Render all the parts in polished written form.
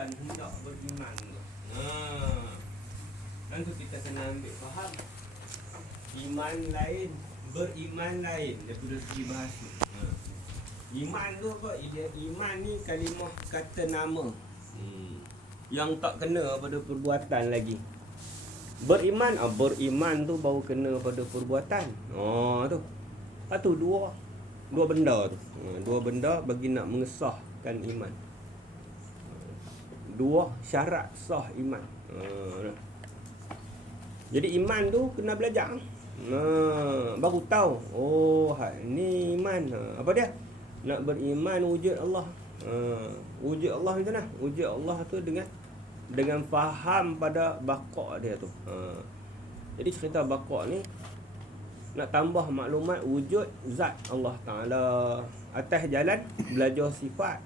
Tuhan hendak beriman. Nanti kita kena ambil faham. Iman lain, beriman lain daripada segi bahasa. Iman tu apa? Iman ni kalimah kata nama. Yang tak kena pada perbuatan lagi. Beriman, beriman tu baru kena pada perbuatan. Tu. Lepas tu dua benda tu. Dua benda bagi nak mengesahkan iman. Dua syarat sah iman. Jadi iman tu kena belajar. Baru tahu. Ni iman. Apa dia? Nak beriman wujud Allah. Wujud Allah macam mana? Wujud Allah tu dengan faham pada baqa' dia tu. Jadi cerita baqa' ni nak tambah maklumat wujud zat Allah Ta'ala atas jalan belajar sifat.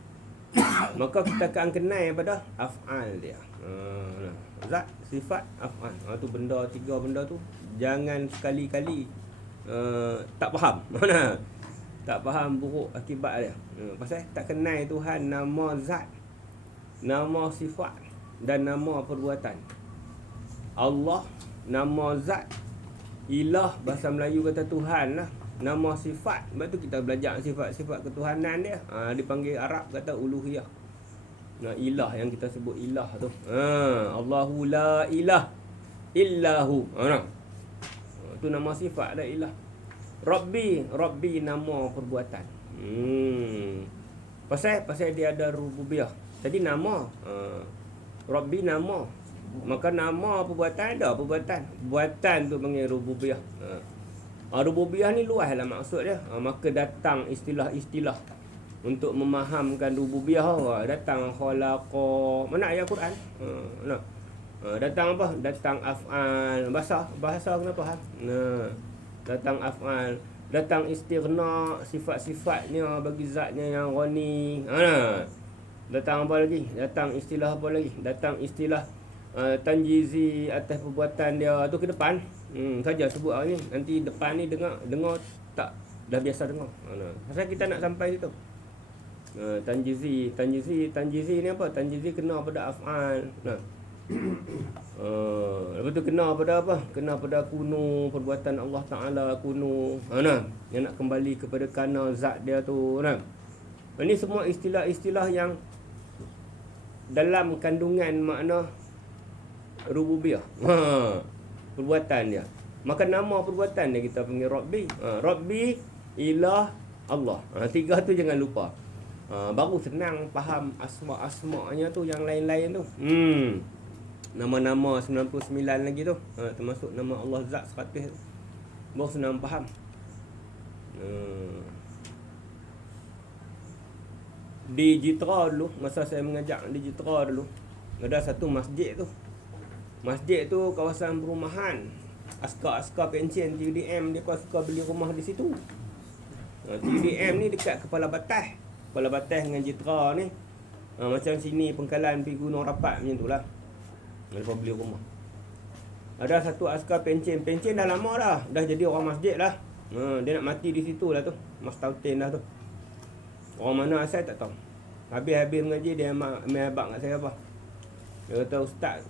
Maka kita akan kenal pada af'al dia. Zat, sifat, af'al. Tu benda, tiga benda tu jangan sekali-kali tak faham. Tak faham buruk akibat dia. Pasal tak kenal Tuhan nama zat, nama sifat dan nama perbuatan. Allah nama zat, ilah bahasa Melayu kata Tuhan lah. Nama sifat, sebab tu kita belajar sifat-sifat ketuhanan dia. Dipanggil Arab kata uluhiyah. Ilah yang kita sebut ilah tu. Allahu la ilah illahu. Tu nama sifat dah ilah. Rabbi nama perbuatan. Pasal dia ada rububiyah. Jadi nama Rabbi nama. Maka nama perbuatan ada perbuatan. Perbuatan tu panggil rububiyah. Rububiyah ni luas lah maksud dia. Maka datang istilah-istilah untuk memahamkan rububiyah. Datang khalaqa. Mana ayat Quran? Datang apa? Datang af'al. Bahasa kenapa hal? Datang af'al. Datang istighna, sifat-sifatnya bagi zatnya yang ghani. Datang apa lagi? Datang istilah apa lagi? Datang istilah tanjizi atas perbuatan dia. Tu ke depan. Saja sebut ni. Nanti depan ni dengar tak dah biasa dengar. Pasal kita nak sampai situ. Tanjizi ni apa? Tanjizi kena pada af'al. Lepas tu kena pada apa? Kena pada kunu, perbuatan Allah Ta'ala kunu. Yang nak kembali kepada kana zat dia tu. Ini semua istilah-istilah yang dalam kandungan makna rububiyah. Perbuatan dia. Maka nama perbuatan dia kita panggil Rabbi. Rabbi, ilah, Allah. Tiga tu jangan lupa. Baru senang faham asma'-asma'nya tu, yang lain-lain tu. Nama-nama 99 lagi tu, termasuk nama Allah Zat 100 tu. Baru senang faham. Di Jitra dulu, masa saya mengajar di Jitra dulu, ada satu masjid tu. Masjid tu kawasan perumahan. Askar pencen TUDM dia suka beli rumah di situ. TUDM ni dekat Kepala Batas. Kepala Batas dengan Jitra ni macam sini Pengkalan pergi Gunung Rapat macam tu lah. Mereka beli rumah. Ada satu askar pencen dah lama dah. Dah jadi orang masjid lah. Dia nak mati di situ lah tu. Mas Tautin dah tu. Orang mana asal tak tahu. Habis mengaji dia main abang kat saya apa. Dia kata, ustaz,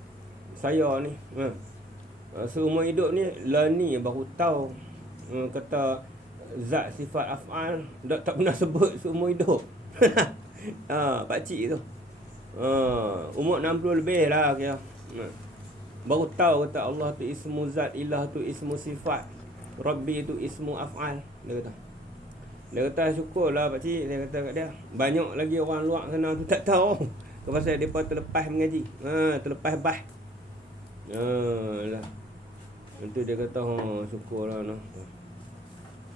saya ni seumur hidup ni lah ni baru tahu kata zat sifat af'al tak pernah sebut seumur hidup. Pakcik tu. Umur 60 lebih lah kira. Baru tahu kata Allah tu ismu zat, ilah tu ismu sifat, Rabbi tu ismu af'al. Dia kata syukurlah pakcik. Dia kata kat dia, banyak lagi orang luar sana tu tak tahu. Pasal mereka terlepas mengaji, terlepas bah. Lah. Itu dia kata syukurlah noh.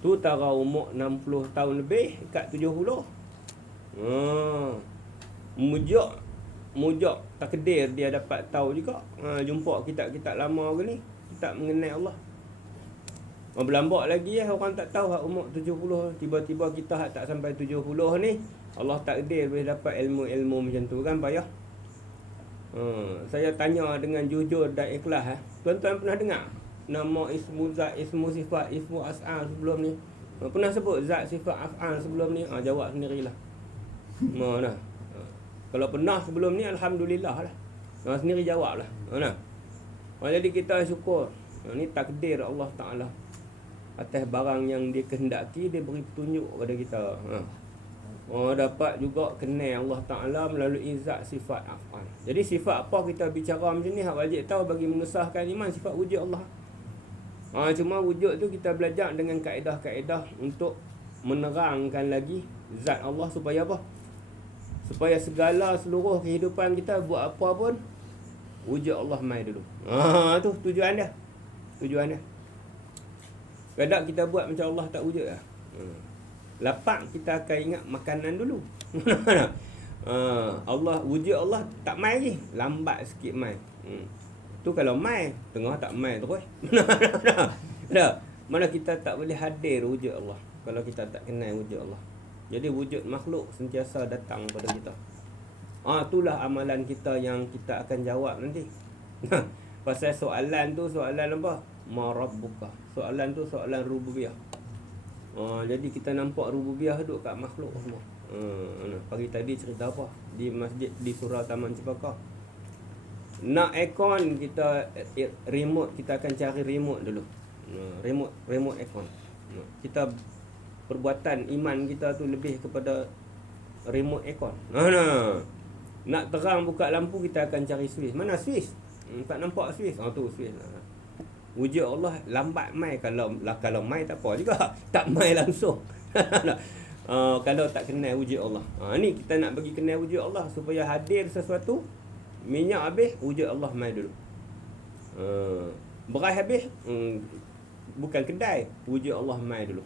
Tu tara umur 60 tahun lebih kat 70. Mujak takdir dia dapat tahu juga. Jumpa kitab-kitab lama ke ni, kitab mengenai Allah. Berlambak lagi orang tak tahu hak umur 70. Tiba-tiba kita hak tak sampai 70 ni, Allah takdir boleh dapat ilmu-ilmu macam tu kan, payah. Saya tanya dengan jujur dan ikhlas. Tuan-tuan pernah dengar nama ismu zat, ismu sifat, ismu as'al sebelum ni? Pernah sebut zat, sifat, af'al sebelum ni? Jawab sendirilah. Mana? Kalau pernah sebelum ni, alhamdulillah lah. Sendiri jawab lah. Jadi kita syukur. Ni takdir Allah Ta'ala atas barang yang dia kehendaki, dia beri petunjuk kepada kita. Dapat juga kenal Allah Ta'ala melalui zat, sifat, af'al. Jadi sifat apa kita bicara macam ni, hak wajib tahu bagi mengesahkan iman, sifat wujud Allah. Cuma wujud tu kita belajar dengan kaedah-kaedah untuk menerangkan lagi zat Allah supaya apa? Supaya segala seluruh kehidupan kita buat apa pun, wujud Allah mai dulu. Tu tujuan dia. Tujuan dia. Kadang kita buat macam Allah tak wujud lah. Lapar kita akan ingat makanan dulu. Allah, wujud Allah tak mai lagi, lambat sikit mai. Tu kalau mai, tengah tak mai terus. Mana kita tak boleh hadir wujud Allah kalau kita tak kenal wujud Allah. Jadi wujud makhluk sentiasa datang pada kita. Itulah amalan kita yang kita akan jawab nanti. Pasal soalan tu soalan apa? Ma rabbuka. Soalan tu soalan rububiyah. Jadi kita nampak rububiyah duduk kat makhluk semua. Pagi tadi cerita apa? Di masjid di surau Taman Cempaka. Nak aircon kita remote, kita akan cari remote dulu. Remote aircon. Kita perbuatan iman kita tu lebih kepada remote aircon. Nak terang buka lampu, kita akan cari switch. Mana switch? Tak nampak switch. Tu switch. Wujud Allah lambat mai. Kalau mai tak apa juga. Tak mai langsung. Kalau tak kenal wujud Allah. Ni kita nak bagi kenal wujud Allah supaya hadir sesuatu. Minyak habis, wujud Allah mai dulu. Beras habis, bukan kedai, wujud Allah mai dulu.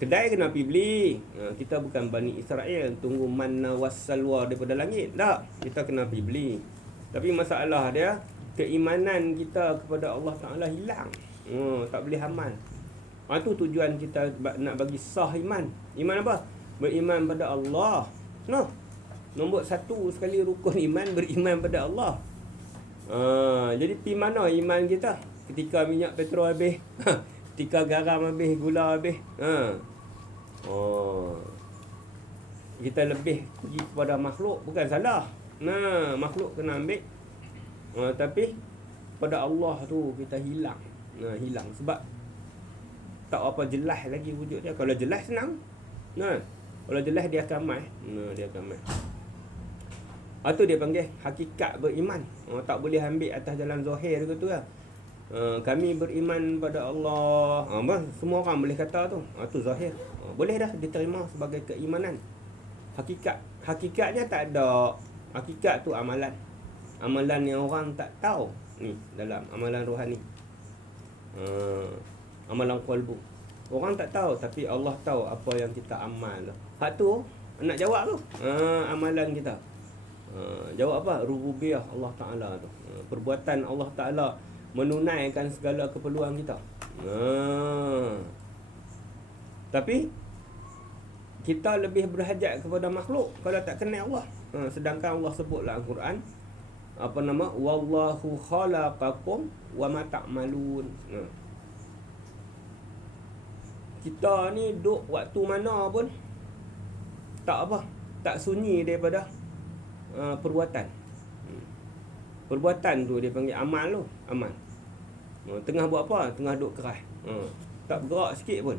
Kedai kena pergi beli. Kita bukan Bani Israel tunggu manna wassalwa daripada langit. Tak, kita kena pergi beli. Tapi masalah dia, keimanan kita kepada Allah Ta'ala hilang. Tak boleh amal. Itu tujuan kita nak bagi sah iman. Iman apa? Beriman pada Allah. Nombor 1 sekali rukun iman, beriman pada Allah. Jadi pergi mana iman kita? Ketika minyak petrol habis, ketika garam habis, gula habis. Kita lebih pergi kepada makhluk, bukan salah. Makhluk kena ambil. Tapi pada Allah tu kita hilang. Hilang sebab tak apa jelas lagi wujud dia. Kalau jelas senang. Kalau jelas dia akan mai. Dia akan mai. Itu dia panggil hakikat beriman. Tak boleh ambil atas jalan zahir ke tu lah. Kami beriman pada Allah. Semua orang boleh kata tu. Tu zahir. Boleh dah diterima sebagai keimanan. Hakikatnya tak ada. Hakikat tu amalan. Amalan yang orang tak tahu. Ni dalam amalan rohani. Amalan qalbu. Orang tak tahu tapi Allah tahu apa yang kita amal. Hak tu nak jawab tu. Amalan kita. Jawab apa? Rububiyah Allah Ta'ala tu. Perbuatan Allah Ta'ala menunaikan segala keperluan kita. Tapi kita lebih berhajat kepada makhluk kalau tak kenal Allah. Sedangkan Allah sebutlah Al-Quran, apa nama? Wallahu khalaqakum wa ma ta'malun. Kita ni duk waktu mana pun tak sunyi daripada perbuatan. Perbuatan tu dia panggil amal tu. Amal. Tengah buat apa? Tengah duk keras. Tak bergerak sikit pun.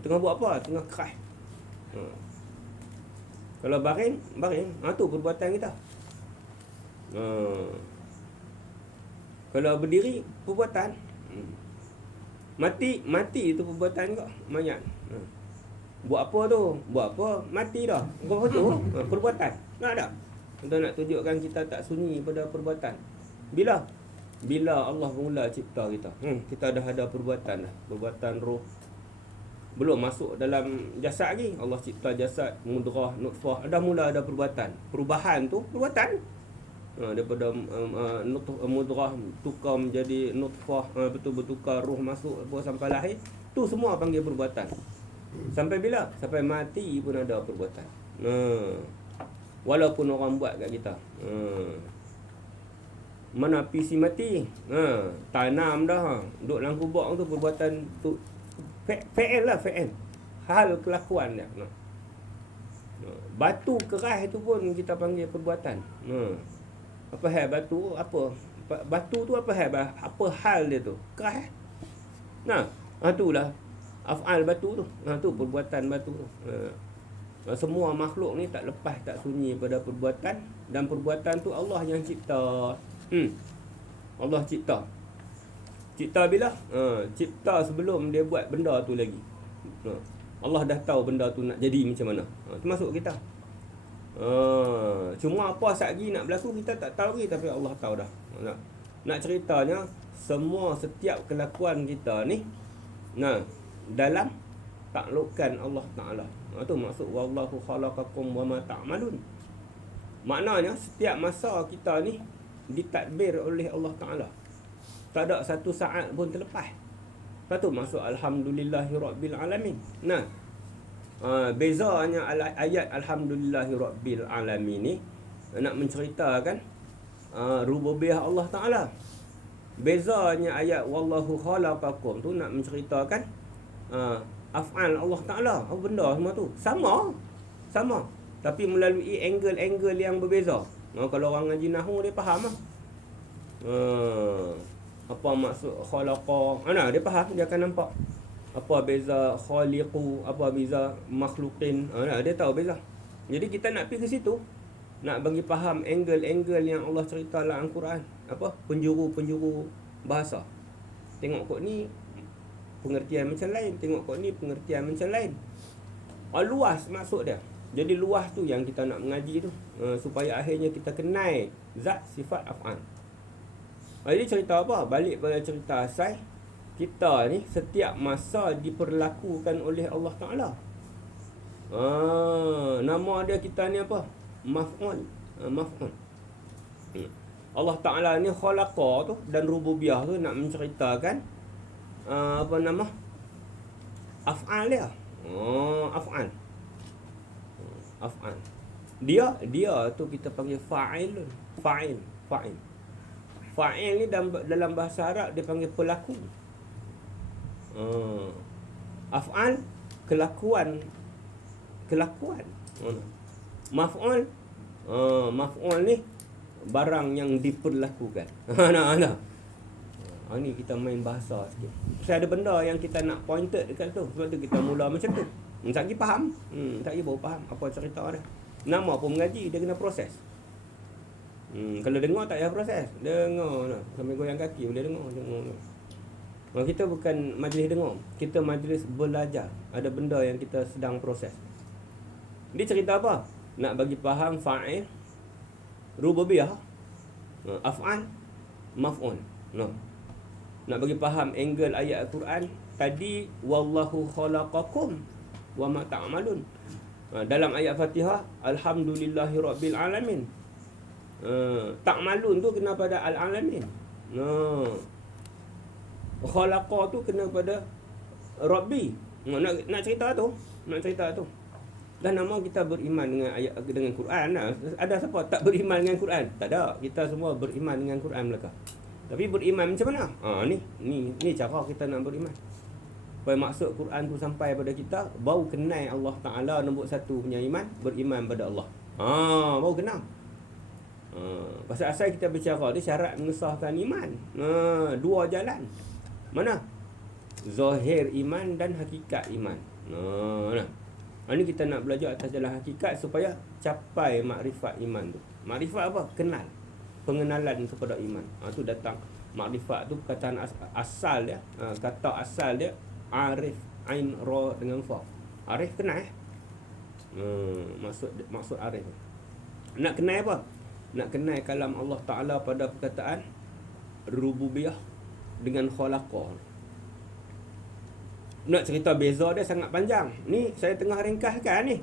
Tengah buat apa? Tengah keras. Kalau baring. Tu perbuatan kita. Kalau berdiri, perbuatan. Mati tu perbuatan kau. Mayat. Buat apa tu? Buat apa? Mati dah. Buat apa tu? Perbuatan. Tak ada. Kita nak tunjukkan kita tak sunyi pada perbuatan. Bila Allah mula cipta kita, kita dah ada perbuatan dah. Perbuatan roh. Belum masuk dalam jasad lagi. Allah cipta jasad, mudrah, nutfah. Dah mula ada perbuatan. Perubahan tu perbuatan. Daripada mudrah tukar menjadi nutfah, betul bertukar roh masuk sampai lahir. Tu semua panggil perbuatan. Sampai bila? Sampai mati pun ada perbuatan. Walaupun orang buat kat kita. Mana PC mati? Tanam dah. Duduk dalam kubur tu perbuatan tu. Fa'il lah, fa'il. Hal kelakuan dia. Batu keras itu pun kita panggil perbuatan. Apa hal batu? Batu tu apa hal? Apa hal dia tu? Keras. Itulah af'al batu tu. Tu perbuatan batu tu. Semua makhluk ni tak lepas, tak sunyi pada perbuatan, dan perbuatan tu Allah yang cipta. Allah cipta. Cipta bila? Cipta sebelum dia buat benda tu lagi. Allah dah tahu benda tu nak jadi macam mana. Termasuk kita. Cuma apa lagi nak berlaku kita tak tahu lagi, tapi Allah tahu dah. Nak ceritanya setiap kelakuan kita ni dalam taklukan Allah Ta'ala. Itu maksud wallahu khalaqakum wa ma ta'malun. Maknanya setiap masa kita ni ditadbir oleh Allah Ta'ala. Tak ada satu saat pun terlepas. Itu maksud alhamdulillahirabbil alamin. Bezanya ayat alhamdulillahirabbil alamin ni nak menceritakan rububiyah Allah Ta'ala. Bezanya ayat wallahu khalaqakum tu nak menceritakan af'al Allah Ta'ala. Apa benda semua tu sama, tapi melalui angle-angle yang berbeza. Kalau orang ngaji nahwu dia faham lah. Apa maksud khalaqa, dia faham, dia akan nampak apa beza khaliqu, apa beza makhluqin. Dia tahu beza. Jadi kita nak pergi ke situ, nak bagi faham angle-angle yang Allah cerita dalam Al-Quran. Apa penjuru-penjuru bahasa. Tengok kok ni pengertian macam lain, tengok kok ni pengertian macam lain. Luas maksud dia. Jadi luas tu yang kita nak mengaji tu, supaya akhirnya kita kenal zat, sifat, af'al. Jadi cerita apa? Balik pada cerita asal, kita ni setiap masa diperlakukan oleh Allah Ta'ala. Nama dia kita ni apa? Maf'ul. Maf'ul. Allah Ta'ala ni khalaqa tu dan rububiyah tu nak menceritakan af'al dia. Af'al. Af'al. Dia tu kita panggil fa'il. Fa'il. Fa'il ni dalam bahasa Arab dia panggil pelaku. Af'al kelakuan. Maf'ul maf'ul ni barang yang diperlakukan. Ni kita main bahasa sikit. Saya ada benda yang kita nak pointed dekat tu. Sebab tu kita mula macam tu. Tak lagi faham. Tak lagi baru faham apa cerita dia. Nama pun mengaji, dia kena proses. Kalau dengar tak payah proses. Dengar lah. Sambil goyang kaki boleh dengar. Kita bukan majlis dengar. Kita majlis belajar. Ada benda yang kita sedang proses. Dia cerita apa? Nak bagi faham fa'il, rububiyah, af'al, maf'ul. Nak bagi faham angle ayat Al-Quran tadi, wallahu khalaqakum wa ma ta'malun. Dalam ayat Fatihah, alhamdulillahirabbil alamin. Ta'malun tu kena pada al-alamin. Khalaqa tu kena pada Rabbi. Nak cerita tu. Dan nama kita beriman dengan ayat, dengan Quran lah. Ada siapa tak beriman dengan Quran? Tak ada. Kita semua beriman dengan Quran belaka. Tapi beriman macam mana? Ni cara kita nak beriman. Supaya maksud Quran tu sampai pada kita, baru kenal Allah Ta'ala. Nombor satu punya iman, beriman pada Allah. Baru kenal. Pasal asal kita bicara dia syarat mengesahkan iman. Dua jalan. Mana? Zahir iman dan hakikat iman. Ini kita nak belajar atas jalan hakikat supaya capai makrifat iman tu. Makrifat apa? Kenal. Pengenalan kepada iman. Tu datang makrifat tu perkataan asal dia. Kata asal dia arif, ain, ra dengan fa. Arif kenal. Maksud arif. Nak kenal apa? Nak kenal kalam Allah Ta'ala pada perkataan rububiyah dengan khalaqa. Nak cerita beza dia sangat panjang. Ni saya tengah ringkaskan ni.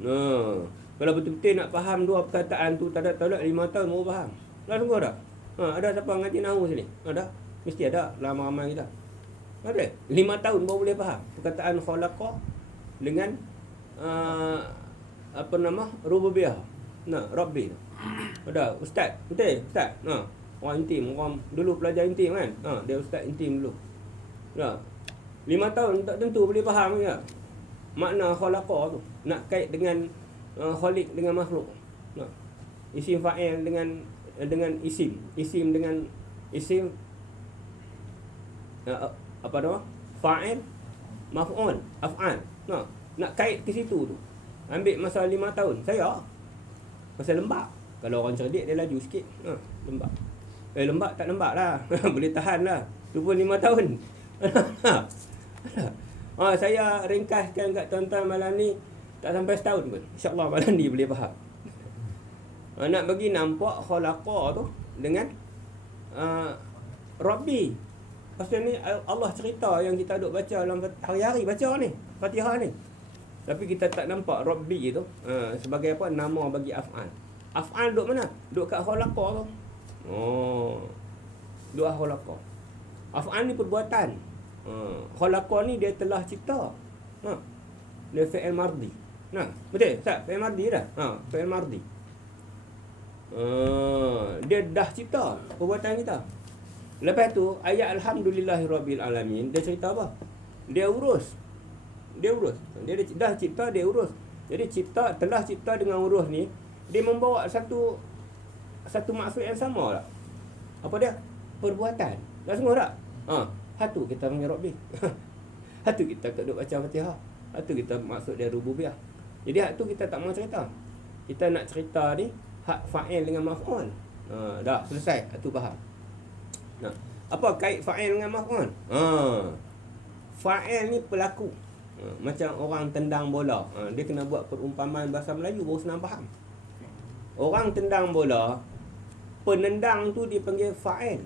Kalau betul-betul nak faham dua perkataan tu, tak ada 5 tahun baru faham. Dah tunggu dah. Ada siapa ngaji nahwu sini? Ada? Mesti ada ramai-ramai kita. Ada? 5 tahun baru boleh faham perkataan khalaqa dengan rububiyah. Rabbi. Ada ustaz. Betul? Ustaz. Orang intim, orang dulu pelajar intim kan. Dia ustaz intim dulu. 5 tahun tak tentu boleh faham ke? makna khalaqa tu. Nak kait dengan khaliq dengan makhluk. Nah, isim fa'il dengan isim. Isim dengan isim apa tu? Fa'il, maf'ul, af'al. Nah, nak kait ke situ tu. Ambil masa 5 tahun. Saya masa lembab. Kalau orang cerdik dia laju sikit. Lembab. Lembab tak lembab lah. Boleh tahan lah. Tu pun 5 tahun. Saya ringkaskan kat tuan-tuan malam ni tak sampai setahun pun. InsyaAllah malam ni boleh faham. Nak bagi nampak khalaqa tu dengan Rabbi. Pasal ni Allah cerita yang kita duk baca dalam hari-hari baca ni, Fatihah ni. Tapi kita tak nampak Rabbi tu sebagai apa, nama bagi af'al. Af'al duk mana? Duk kat khalaqa tu. Duk khalaqa. Af'al ni perbuatan. Khalaqa ni dia telah cipta. Dia fi'il mardi. Nah, betul tak? Fi'il mardi dah. Fi'il mardi. Dia dah cipta perbuatan kita. Lepas tu ayat alhamdulillahirabbil alamin, dia cerita apa? Dia urus. Dia dah cipta, dia urus. Jadi telah cipta dengan urus ni, dia membawa satu maksud yang sama tak? Apa dia? Perbuatan. Dah semua tak? Hatu kita panggil Rabbi. Hatu kita duk baca Fatihah. Hatu kita maksud dia rububiyah. Jadi hak tu kita tak mau cerita. Kita nak cerita ni hak fa'il dengan maf'ul. Dah selesai. Hak tu faham. Nah, apa kait fa'il dengan maf'ul? Fa'il ni pelaku. Macam orang tendang bola. Dia kena buat perumpamaan bahasa Melayu baru senang faham. Orang tendang bola, penendang tu dia panggil fa'il.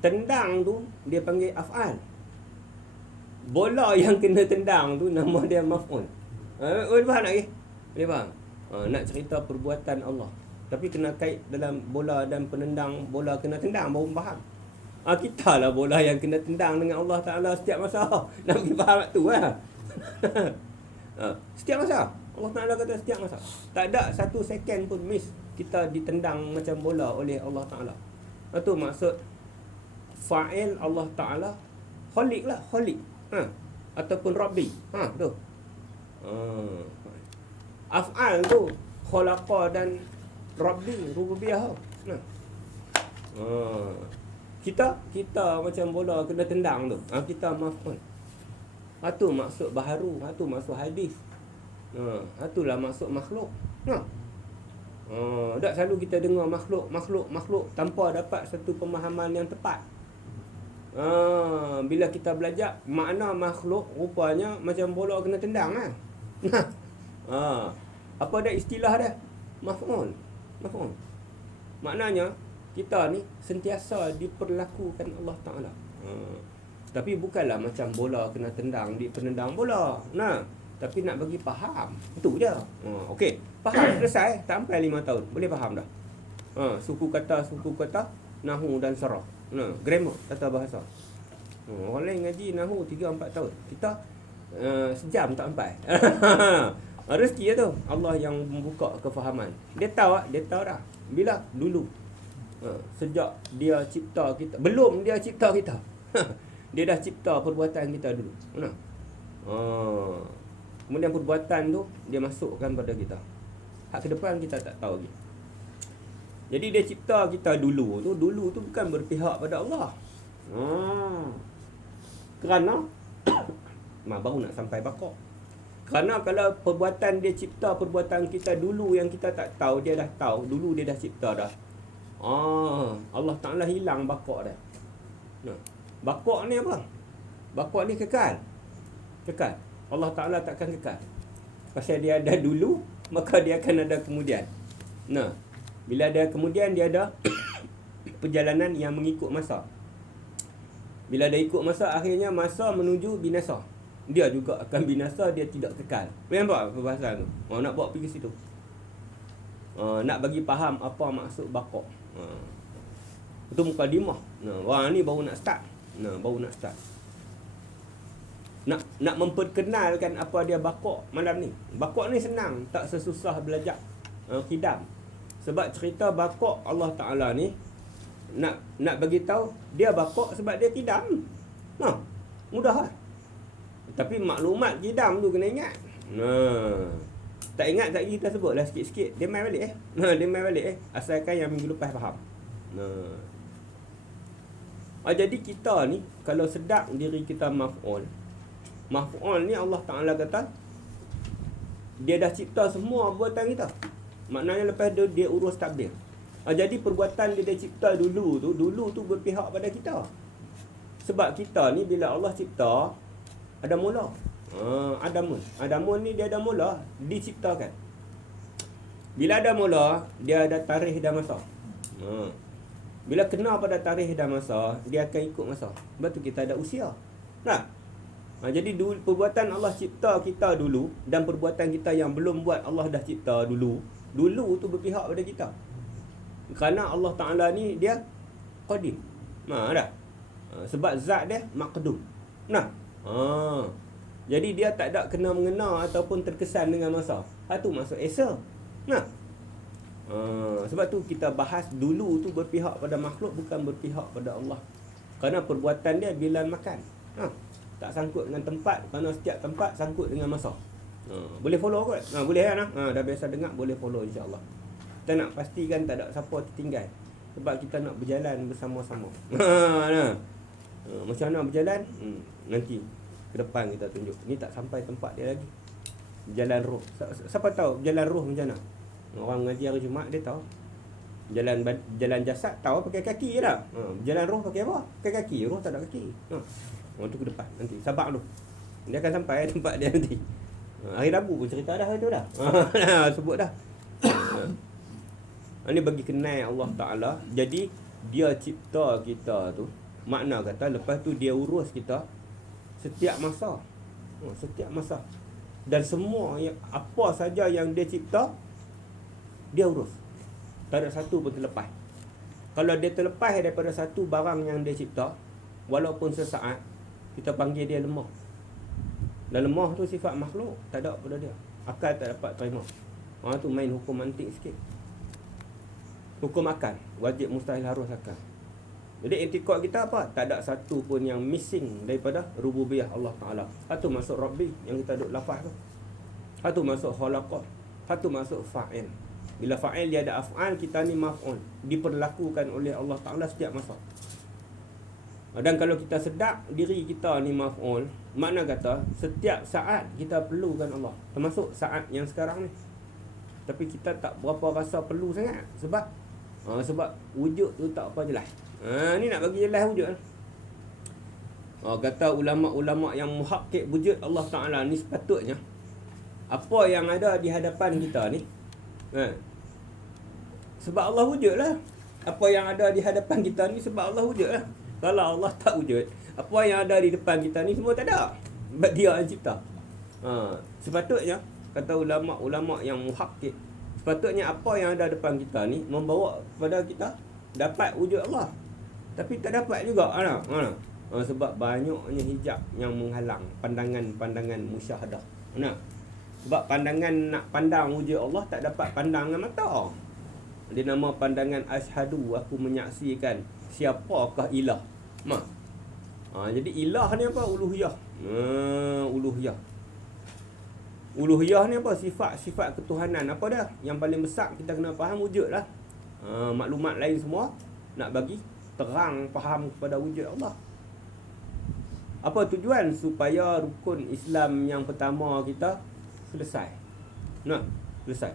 Tendang tu dia panggil af'al. Bola yang kena tendang tu nama dia maf'ul. Boleh faham tak ke? Boleh faham? Nak cerita perbuatan Allah, tapi kena kait dalam bola dan penendang bola kena tendang baru faham. Kita lah bola yang kena tendang dengan Allah Ta'ala setiap masa. Nak pergi faham tu lah. Setiap masa Allah Ta'ala kata setiap masa. Tak ada satu second pun miss kita ditendang macam bola oleh Allah Ta'ala. Itu maksud fa'il Allah Ta'ala. Khaliq lah, khaliq. Ataupun Rabbi. Tu. Af'al tu khalaqa dan Rabbi, rububiyah. Nah. Kita macam bola kena tendang tu. Kita maf'ul. Itu maksud baharu, itu maksud hadis. Itulah maksud makhluk. Tak selalu kita dengar makhluk tanpa dapat satu pemahaman yang tepat. Bila kita belajar makna makhluk, rupanya macam bola kena tendang lah. Apa ada istilah dia? Maf'ul. Maknanya kita ni sentiasa diperlakukan Allah Ta'ala. Tapi bukanlah macam bola kena tendang di penendang bola. Tapi nak bagi faham. Itu je. Okey, faham selesai. Tak sampai 5 tahun. Boleh faham dah. Suku kata, nahu dan sarah. Grammar, tata bahasa. Orang lain ngaji nahu 3-4 tahun. Kita sejam tak sampai. Rezeki tu Allah yang membuka kefahaman. Dia tahu dah. Bila? Dulu. Sejak dia cipta kita. Belum dia cipta kita. Dia dah cipta perbuatan kita dulu. Kemudian perbuatan tu dia masukkan pada kita. Hak ke depan kita tak tahu lagi. Jadi dia cipta kita dulu tu bukan berpihak pada Allah. Kerana baru nak sampai bakar. Kerana kalau perbuatan dia cipta perbuatan kita dulu yang kita tak tahu, dia dah tahu dulu, dia dah cipta dah. Allah Ta'ala hilang bakar dah. Bakar ni apa? Bakar ni kekal. Allah Ta'ala takkan kekal. Pasal dia ada dulu, maka dia akan ada kemudian. Bila ada kemudian, dia ada perjalanan yang mengikut masa. Bila dia ikut masa, akhirnya masa menuju binasa. Dia juga akan binasa, dia tidak kekal. Boleh nampak perbahasan tu? Nak bawa pergi situ. Nak bagi faham apa maksud bakar. Itu mukadimah. Ni baru nak start. Nak memperkenalkan apa dia bakar malam ni. Bakar ni senang, tak sesusah belajar qidam. Sebab cerita bakar Allah Ta'ala ni nak bagi tahu dia bakar sebab dia qidam. Mudah lah. Tapi maklumat kidam tu kena ingat. Tak ingat tak kita sebutlah sikit-sikit. Dia main balik dia main balik asalkan yang minggu lepas faham. Jadi kita ni kalau sedap diri kita maf'ul. Maf'ul ni Allah Ta'ala kata dia dah cipta semua perbuatan kita. Maknanya lepas tu dia urus takdir. Jadi perbuatan dia cipta dulu tu berpihak pada kita. Sebab kita ni bila Allah cipta ada mula. Adamun ni dia ada mula, diciptakan. Bila ada mula, dia ada tarikh dan masa. Bila kena pada tarikh dan masa, dia akan ikut masa. Sebab tu kita ada usia. Jadi perbuatan Allah cipta kita dulu dan perbuatan kita yang belum buat Allah dah cipta dulu tu berpihak pada kita. Kerana Allah Ta'ala ni dia qadim. Dah. Sebab zat dia maqdum. Jadi dia tak ada kena-mengena ataupun terkesan dengan masa. Tu maksud Esa. Sebab tu kita bahas dulu tu berpihak pada makhluk, bukan berpihak pada Allah. Kerana perbuatan dia bila makan. Tak sangkut dengan tempat, kerana setiap tempat sangkut dengan masa. Boleh follow kot? Boleh kan? Dah biasa dengar, boleh follow insya-Allah. Kita nak pastikan tak ada siapa tertinggal. Sebab kita nak berjalan bersama-sama. Macam mana berjalan? Nanti ke depan kita tunjuk. Ni tak sampai tempat dia lagi. Jalan roh. Siapa tahu jalan roh macam mana? Orang mengaji hari Jumaat dia tahu. Jalan jasad tahu pakai kaki je dah. Jalan roh pakai apa? Pakai kaki. Roh tak ada kaki. Orang tu ke depan nanti. Sabar dulu. Dia akan sampai tempat dia nanti. Hari Rabu pun cerita dah itu dah. Sebut dah. Ini bagi kenal Allah Ta'ala. Jadi dia cipta kita tu, makna kata lepas tu dia urus kita setiap masa. Setiap masa. Dan semua yang apa saja yang dia cipta, dia urus. Tak ada satu pun terlepas. Kalau dia terlepas daripada satu barang yang dia cipta, walaupun sesaat, kita panggil dia lemah. Dan lemah tu sifat makhluk, tak ada pada dia. Akal tak dapat terima. Orang tu main hukum mantik sikit. Hukum akal, wajib mustahil harus akal. Jadi i'tiqad kita apa? Tak ada satu pun yang missing daripada rububiyah Allah Ta'ala. Satu masuk Rabbi yang kita duk lafaz tu. Satu masuk khalaqah. Satu masuk fa'il. Bila fa'il dia ada af'al, kita ni maf'ul. Diperlakukan oleh Allah Ta'ala setiap masa. Dan kalau kita sedap diri kita ni maf'ul, makna kata setiap saat kita perlukan Allah. Termasuk saat yang sekarang ni. Tapi kita tak berapa rasa perlu sangat. Sebab wujud tu tak apa jelas. Ni nak bagi jelas wujud. Kata ulama-ulama yang muhakkik wujud Allah Ta'ala ni sepatutnya apa yang ada di hadapan kita ni, sebab Allah wujud lah. Apa yang ada di hadapan kita ni sebab Allah wujud lah. Kalau Allah tak wujud, apa yang ada di depan kita ni semua tak ada. Sebab dia yang cipta. Sepatutnya, kata ulama-ulama yang muhakkik, sepatutnya apa yang ada depan kita ni membawa kepada kita dapat wujud Allah. Tapi tak dapat juga. Sebab banyaknya hijab yang menghalang pandangan-pandangan musyahadah. Sebab pandangan nak pandang wujud Allah tak dapat pandang dengan mata. Dia nama pandangan asyhadu, aku menyaksikan siapakah ilah. Jadi ilah ni apa? Uluhiyah. Uluhiyah ni apa? Sifat ketuhanan. Apa dah? Yang paling besar kita kena faham wujud lah. Maklumat lain semua nak bagi terang faham kepada wujud Allah. Apa tujuan? Supaya rukun Islam yang pertama kita selesai. Selesai.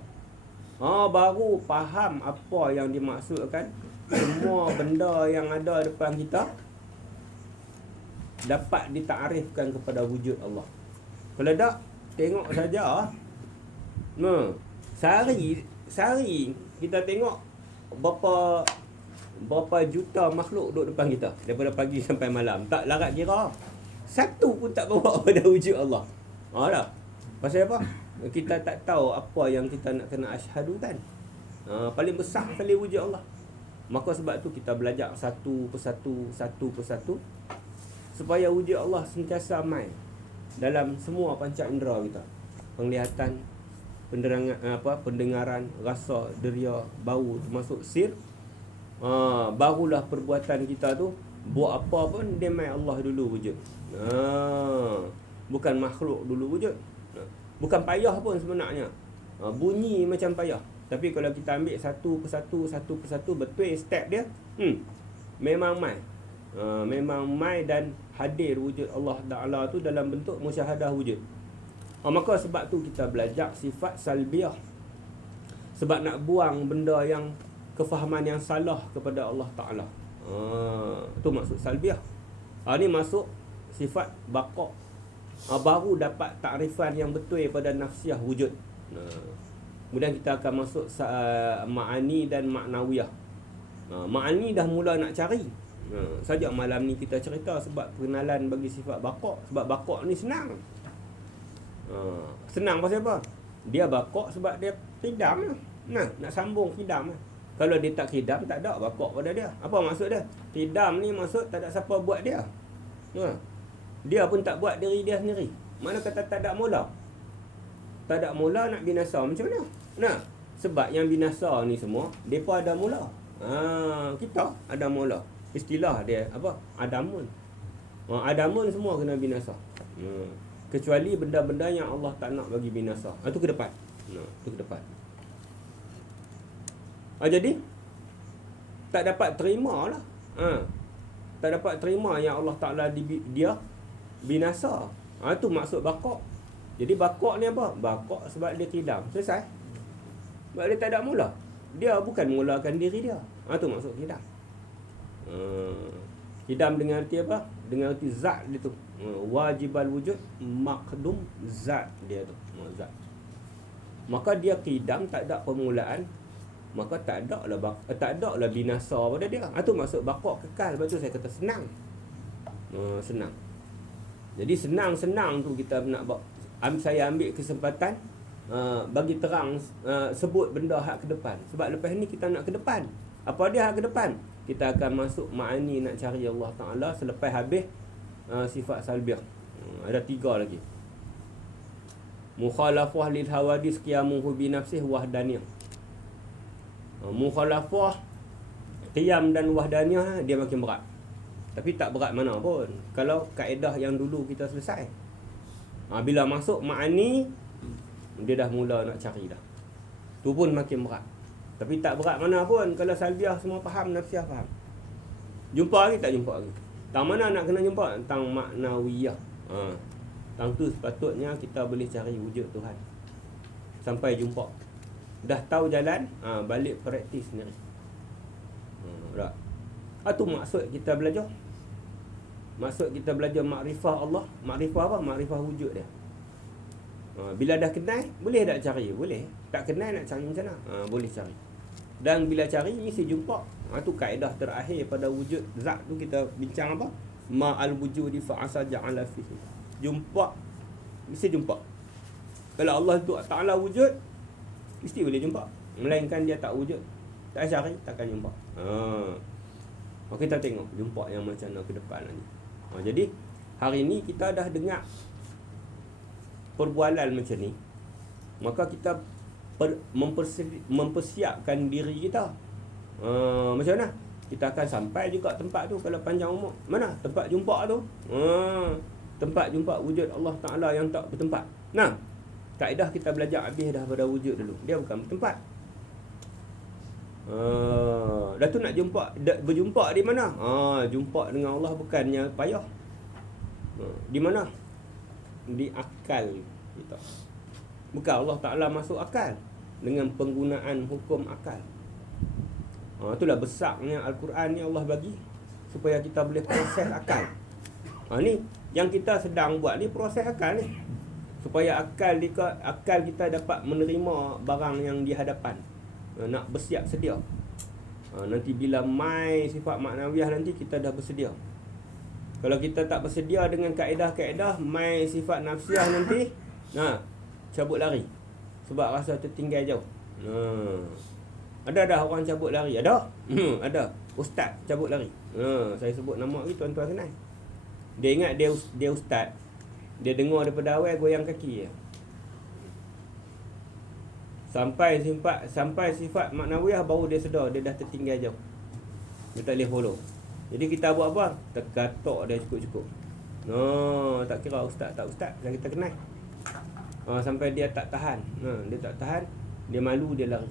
Baru faham apa yang dimaksudkan. Semua benda yang ada depan kita dapat ditakrifkan kepada wujud Allah. Kalau tak, tengok saja. Sehari kita tengok berapa juta makhluk duduk depan kita daripada pagi sampai malam. Tak larat kira. Satu pun tak bawa pada wujud Allah. Dah. Pasal apa? Kita tak tahu apa yang kita nak kena asyhadu kan. Paling besar sekali wujud Allah. Maka sebab tu kita belajar satu persatu supaya wujud Allah sentiasa main dalam semua panca indera kita. Penglihatan, pendengaran, rasa, deria, bau, termasuk sir. Barulah perbuatan kita tu buat apa pun dia main Allah dulu wujud. Bukan makhluk dulu wujud. Bukan payah pun sebenarnya. Bunyi macam payah. Tapi kalau kita ambil satu persatu betul step dia, memang mai. Memang mai dan hadir wujud Allah Ta'ala tu dalam bentuk musyahadah wujud. Maka sebab tu kita belajar sifat salbiah. Sebab nak buang benda yang kefahaman yang salah kepada Allah Ta'ala. Tu maksud salbiah. Ni masuk sifat baqa. Baru dapat takrifan yang betul pada nafsiyah wujud. Kemudian kita akan masuk ma'ani dan maknawiyah. Ma'ani dah mula nak cari. Sajak malam ni kita cerita sebab pengenalan bagi sifat baqa. Sebab baqa ni senang. Senang pasal apa? Dia baqa sebab dia qidam lah. Nak sambung qidam lah. Kalau dia tak qidam, tak ada baqa pada dia. Apa maksud dia? Qidam ni maksud tak ada siapa buat dia. Dia pun tak buat diri dia sendiri. Mana kata tak ada mula? Tak ada mula nak binasa macam mana? Sebab yang binasa ni semua depa ada mula. Kita ada mula. Istilah dia apa? Adamun. Adamun semua kena binasa. Kecuali benda-benda yang Allah tak nak bagi binasa. Itu ke depan. Itu ke depan. Jadi tak dapat terima lah. Tak dapat terima yang Allah Ta'ala dia binasa. Itu maksud baqa. Jadi baqa ni apa? Baqa sebab dia qidam. Selesai. Sebab dia tak ada mula. Dia bukan mulakan diri dia. Itu maksud qidam. Qidam dengan arti apa? Dengan arti zat dia tu. Wajibal wujud maqdum zat dia tu. Zat. Maka dia qidam, tak ada permulaan. Maka tak ada lah binasa pada dia. Itu maksud baqa kekal. Lepas tu saya kata senang. Senang. Jadi senang-senang tu kita nak saya ambil kesempatan bagi terang sebut benda hak ke depan. Sebab lepas ni kita nak ke depan. Apa dia hak ke depan? Kita akan masuk ma'ani nak cari Allah Ta'ala selepas habis sifat salbiah. Ada 3 lagi. Mukhalafah lil hawadis qiyamuhu bi nafsih wahdaniyah. Mukhalafah qiyam dan wahdaniyah dia makin berat. Tapi tak berat mana pun kalau kaedah yang dulu kita selesai. Bila masuk ma'ani, dia dah mula nak cari dah. Tu pun makin berat. Tapi tak berat mana pun kalau salbiah semua faham, nafsiyah faham. Jumpa lagi tak jumpa lagi. Tang mana nak kena jumpa? Tang maknawiyah. Tang tu sepatutnya kita boleh cari wujud Tuhan sampai jumpa. Dah tahu jalan, balik praktis sendiri. Tak. Itu maksud kita belajar. Maksud kita belajar makrifah Allah. Makrifah apa? Makrifah wujud dia. Bila dah kenal, boleh tak cari? Boleh. Tak kenal nak cari macam mana? Boleh cari. Dan bila cari, mesti jumpa. Itu kaedah terakhir pada wujud zat tu kita bincang apa? Ma'al wujudi fa'asa ja'ala fihi. Jumpa. Mesti jumpa. Kalau Allah tu Ta'ala wujud, mesti boleh jumpa. Melainkan dia tak wujud, tak cari, takkan jumpa. Kita tengok jumpa yang macam mana ke depan lagi. Jadi hari ni kita dah dengar perbualan macam ni, maka kita mempersiapkan diri kita. Macam mana? Kita akan sampai juga tempat tu kalau panjang umur. Mana? Tempat jumpa tu. Tempat jumpa wujud Allah Ta'ala yang tak bertempat. Kaedah kita belajar habis dah pada wujud dulu. Dia bukan bertempat. Dah tu nak berjumpa di mana? Jumpa dengan Allah bukannya payah. Di mana? Di akal kita. Bukan Allah Ta'ala masuk akal dengan penggunaan hukum akal. Itulah besarnya Al-Quran ni Allah bagi supaya kita boleh proses akal. Ni yang kita sedang buat ni proses akal ni. Supaya akal kita dapat menerima barang yang di hadapan. Nak bersiap sedia. Nanti bila mai sifat maknawiyah nanti kita dah bersedia. Kalau kita tak bersedia dengan kaedah-kaedah mai sifat nafsiyah nanti, cabut lari. Sebab rasa tertinggal jauh. Ada dah orang cabut lari? Ada? Ada. Ustaz cabut lari. Saya sebut nama lagi, tuan-tuan kenal. Dia ingat dia ustaz. Dia dengar daripada awal goyang kaki je. Sampai sifat maknawiyah baru dia sedar dia dah tertinggal jauh. Dia tak boleh follow. Jadi kita buat apa? Terkatok dia cukup-cukup. No, tak kira ustaz tak ustaz, dah kita kenal. Sampai dia tak tahan. Dia tak tahan, dia malu, dia lari.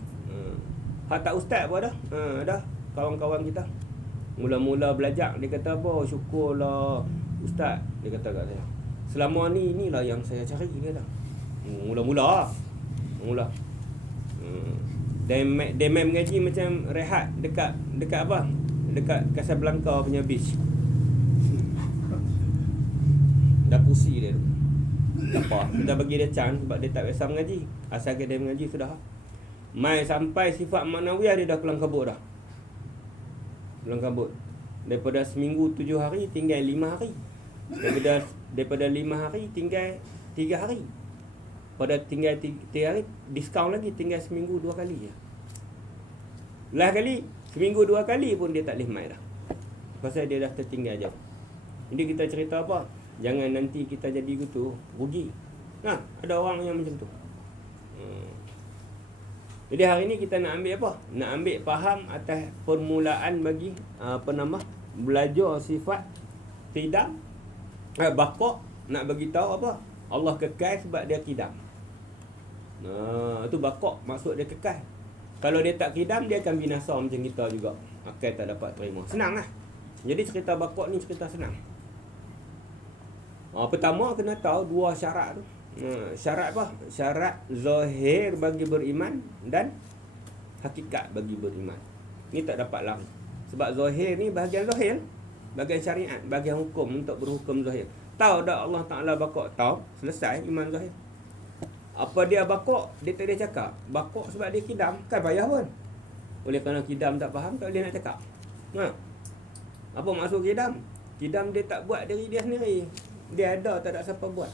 Hak tak ustaz pun dah. Dah kawan-kawan kita. Mula-mula belajar, dia kata apa? Syukurlah ustaz, dia kata kat saya. Selama ni inilah yang saya cari, dia kata. Mula-mula. Dia main mengaji macam rehat dekat apa? Dekat Casablanca punya beach. Dah pusi dia tu. Tak apa, kita bagi dia chance sebab dia tak biasa mengaji. Asalkan dia mengaji sudah. Mai sampai sifat maknawiyah dia dah kelang kabut dah. Kelang kabut. Daripada seminggu 7 hari tinggal 5 hari. Daripada 5 hari tinggal 3 hari. Pada tinggal 3 hari diskaun lagi, tinggal seminggu 2 kali je. Last kali seminggu 2 kali pun dia tak boleh mai dah. Pasal dia dah tertinggal jauh. Jadi kita cerita apa? Jangan nanti kita jadi gitu, rugi. Ada orang yang macam tu. Jadi hari ni kita nak ambil apa? Nak ambil faham atas permulaan bagi belajar sifat qidam. Baqa' nak bagi tahu apa? Allah kekal sebab dia qidam. Itu baqa' maksud dia kekal. Kalau dia tak qidam, dia akan binasa macam kita juga. Akal tak dapat terima. Senang lah. Jadi cerita baqa' ni cerita senang. Pertama kena tahu dua syarat tu. Syarat apa? Syarat zahir bagi beriman dan hakikat bagi beriman. Ni tak dapat lari. Sebab zahir ni bahagian zahir, bahagian syariat, bahagian hukum untuk berhukum zahir. Tahu dah Allah Ta'ala baqa', tahu, selesai iman zahir. Apa dia baqa'? Dia tak boleh cakap. Baqa' sebab dia qidam, kan payah pun. Oleh kerana qidam tak faham, tak boleh nak cakap. Apa maksud qidam? Qidam dia tak buat diri dia sendiri. Dia ada, tak ada siapa buat.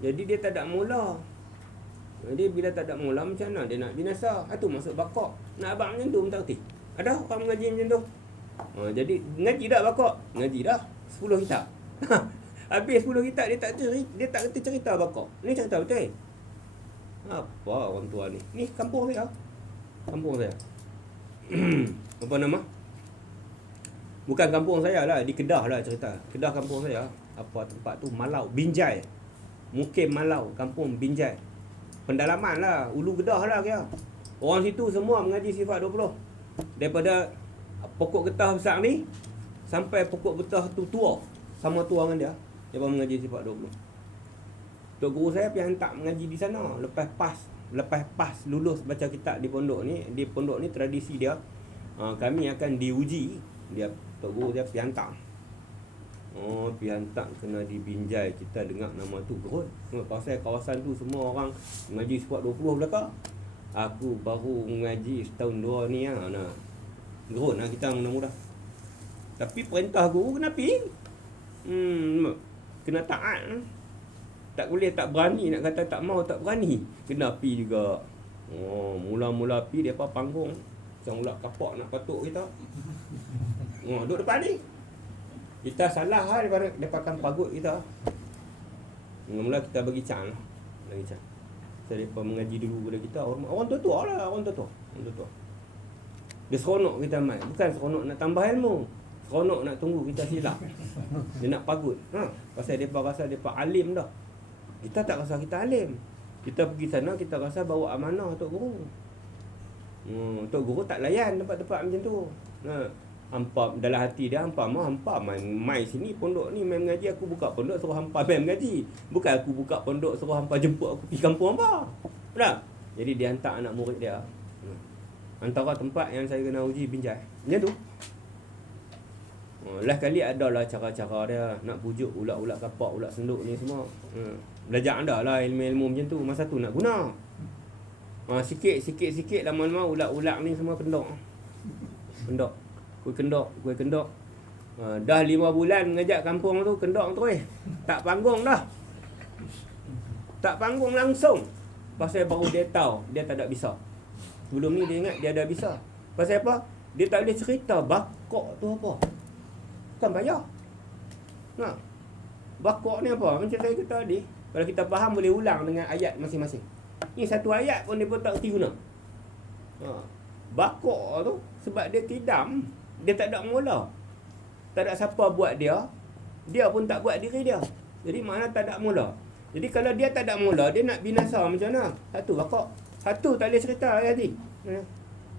Jadi dia tak ada mula. Jadi bila tak ada mula, macam mana dia nak binasa? Itu maksud baqa'. Nak abang macam tu pun tak kerti. Ada orang mengaji macam tu. Jadi ngaji dah baqa'? Ngaji dah 10 kitab. Habis 10 kitab dia tak kerti cerita baqa'. Ni cerita betul. Apa orang tua ni? Ni kampung saya. Kampung saya. Apa nama? Bukan kampung saya lah, di Kedah lah cerita. Kedah kampung saya. Apa tempat tu? Malau, Binjai. Mukim Malau, kampung Binjai. Pendalaman lah, Ulu Kedah lah kira. Orang situ semua mengaji sifat 20. Daripada pokok getah besar ni sampai pokok getah tu tua. Sama tua dengan dia. Dia pun mengaji sifat 20. Tok guru saya pergi hantar mengaji di sana. Lepas pas lulus baca kitab di pondok ni. Di pondok ni tradisi dia, kami akan diuji. Dia tok guru dia pergi hantar. Pergi hantar kena di Binjai. Kita dengar nama tu gerun. Pasal kawasan tu semua orang mengaji sifat 20 belakang. Aku baru mengaji setahun 2 ni lah. Gerun lah kita mudah-mudah. Tapi perintah guru kena pergi. Kena taat. Tak boleh tak berani nak kata tak mau tak berani. Kena pergi juga. Mula-mula pergi dia panggung. Macam ulat kapak nak patuk kita. Duduk depan ni. Kita salah lah daripada kan pagut kita. Mula-mula kita bagi can lah. Bagi can. So, mereka mengaji dulu pada kita. Orang tua-tua lah. Orang tua-tua. Dia seronok kita main. Bukan seronok nak tambah ilmu. Seronok nak tunggu kita silap. Dia nak pagut. Pasal mereka rasa mereka alim dah. Kita tak rasa kita alim. Kita pergi sana, kita rasa bawa amanah Tok Guru. Tok Guru tak layan tempat-tempat macam tu. Hampa dalam hati dia, hampa main sini pondok ni main mengaji. Aku buka pondok suruh hampa main mengaji. Bukan aku buka pondok suruh hampa jemput aku pergi kampung hampa. Tak? Jadi dia hantar anak murid dia. Antara tempat yang saya kena uji Binjai. Macam tu. Last kali adalah cara-cara dia nak pujuk ulat-ulat kapak, ulat senduk ni semua. Belajar anda lah ilmu-ilmu macam tu. Masa tu nak guna. Sikit-sikit lama-lama ulat-ulat ni semua kendok. Kuih kendok. Dah 5 bulan mengajak kampung tu, kendok terus. Tak panggung dah. Tak panggung langsung. Pasal baru dia tahu, dia tak ada bisa. Sebelum ni dia ingat dia ada bisa. Pasal apa? Dia tak boleh cerita baqa' tu apa. Bukan payah. Baqa' ni apa? Macam saya kata tadi, kalau kita faham boleh ulang dengan ayat masing-masing. Ni satu ayat pun dia pun tak erti guna. Baqa' tu sebab dia qidam. Dia tak ada mula. Tak ada siapa buat dia. dia pun tak buat diri dia. Jadi mana tak ada mula. Jadi kalau dia tak ada mula, dia nak binasa macam mana? Satu bakok. Satu tak boleh cerita ayah hati.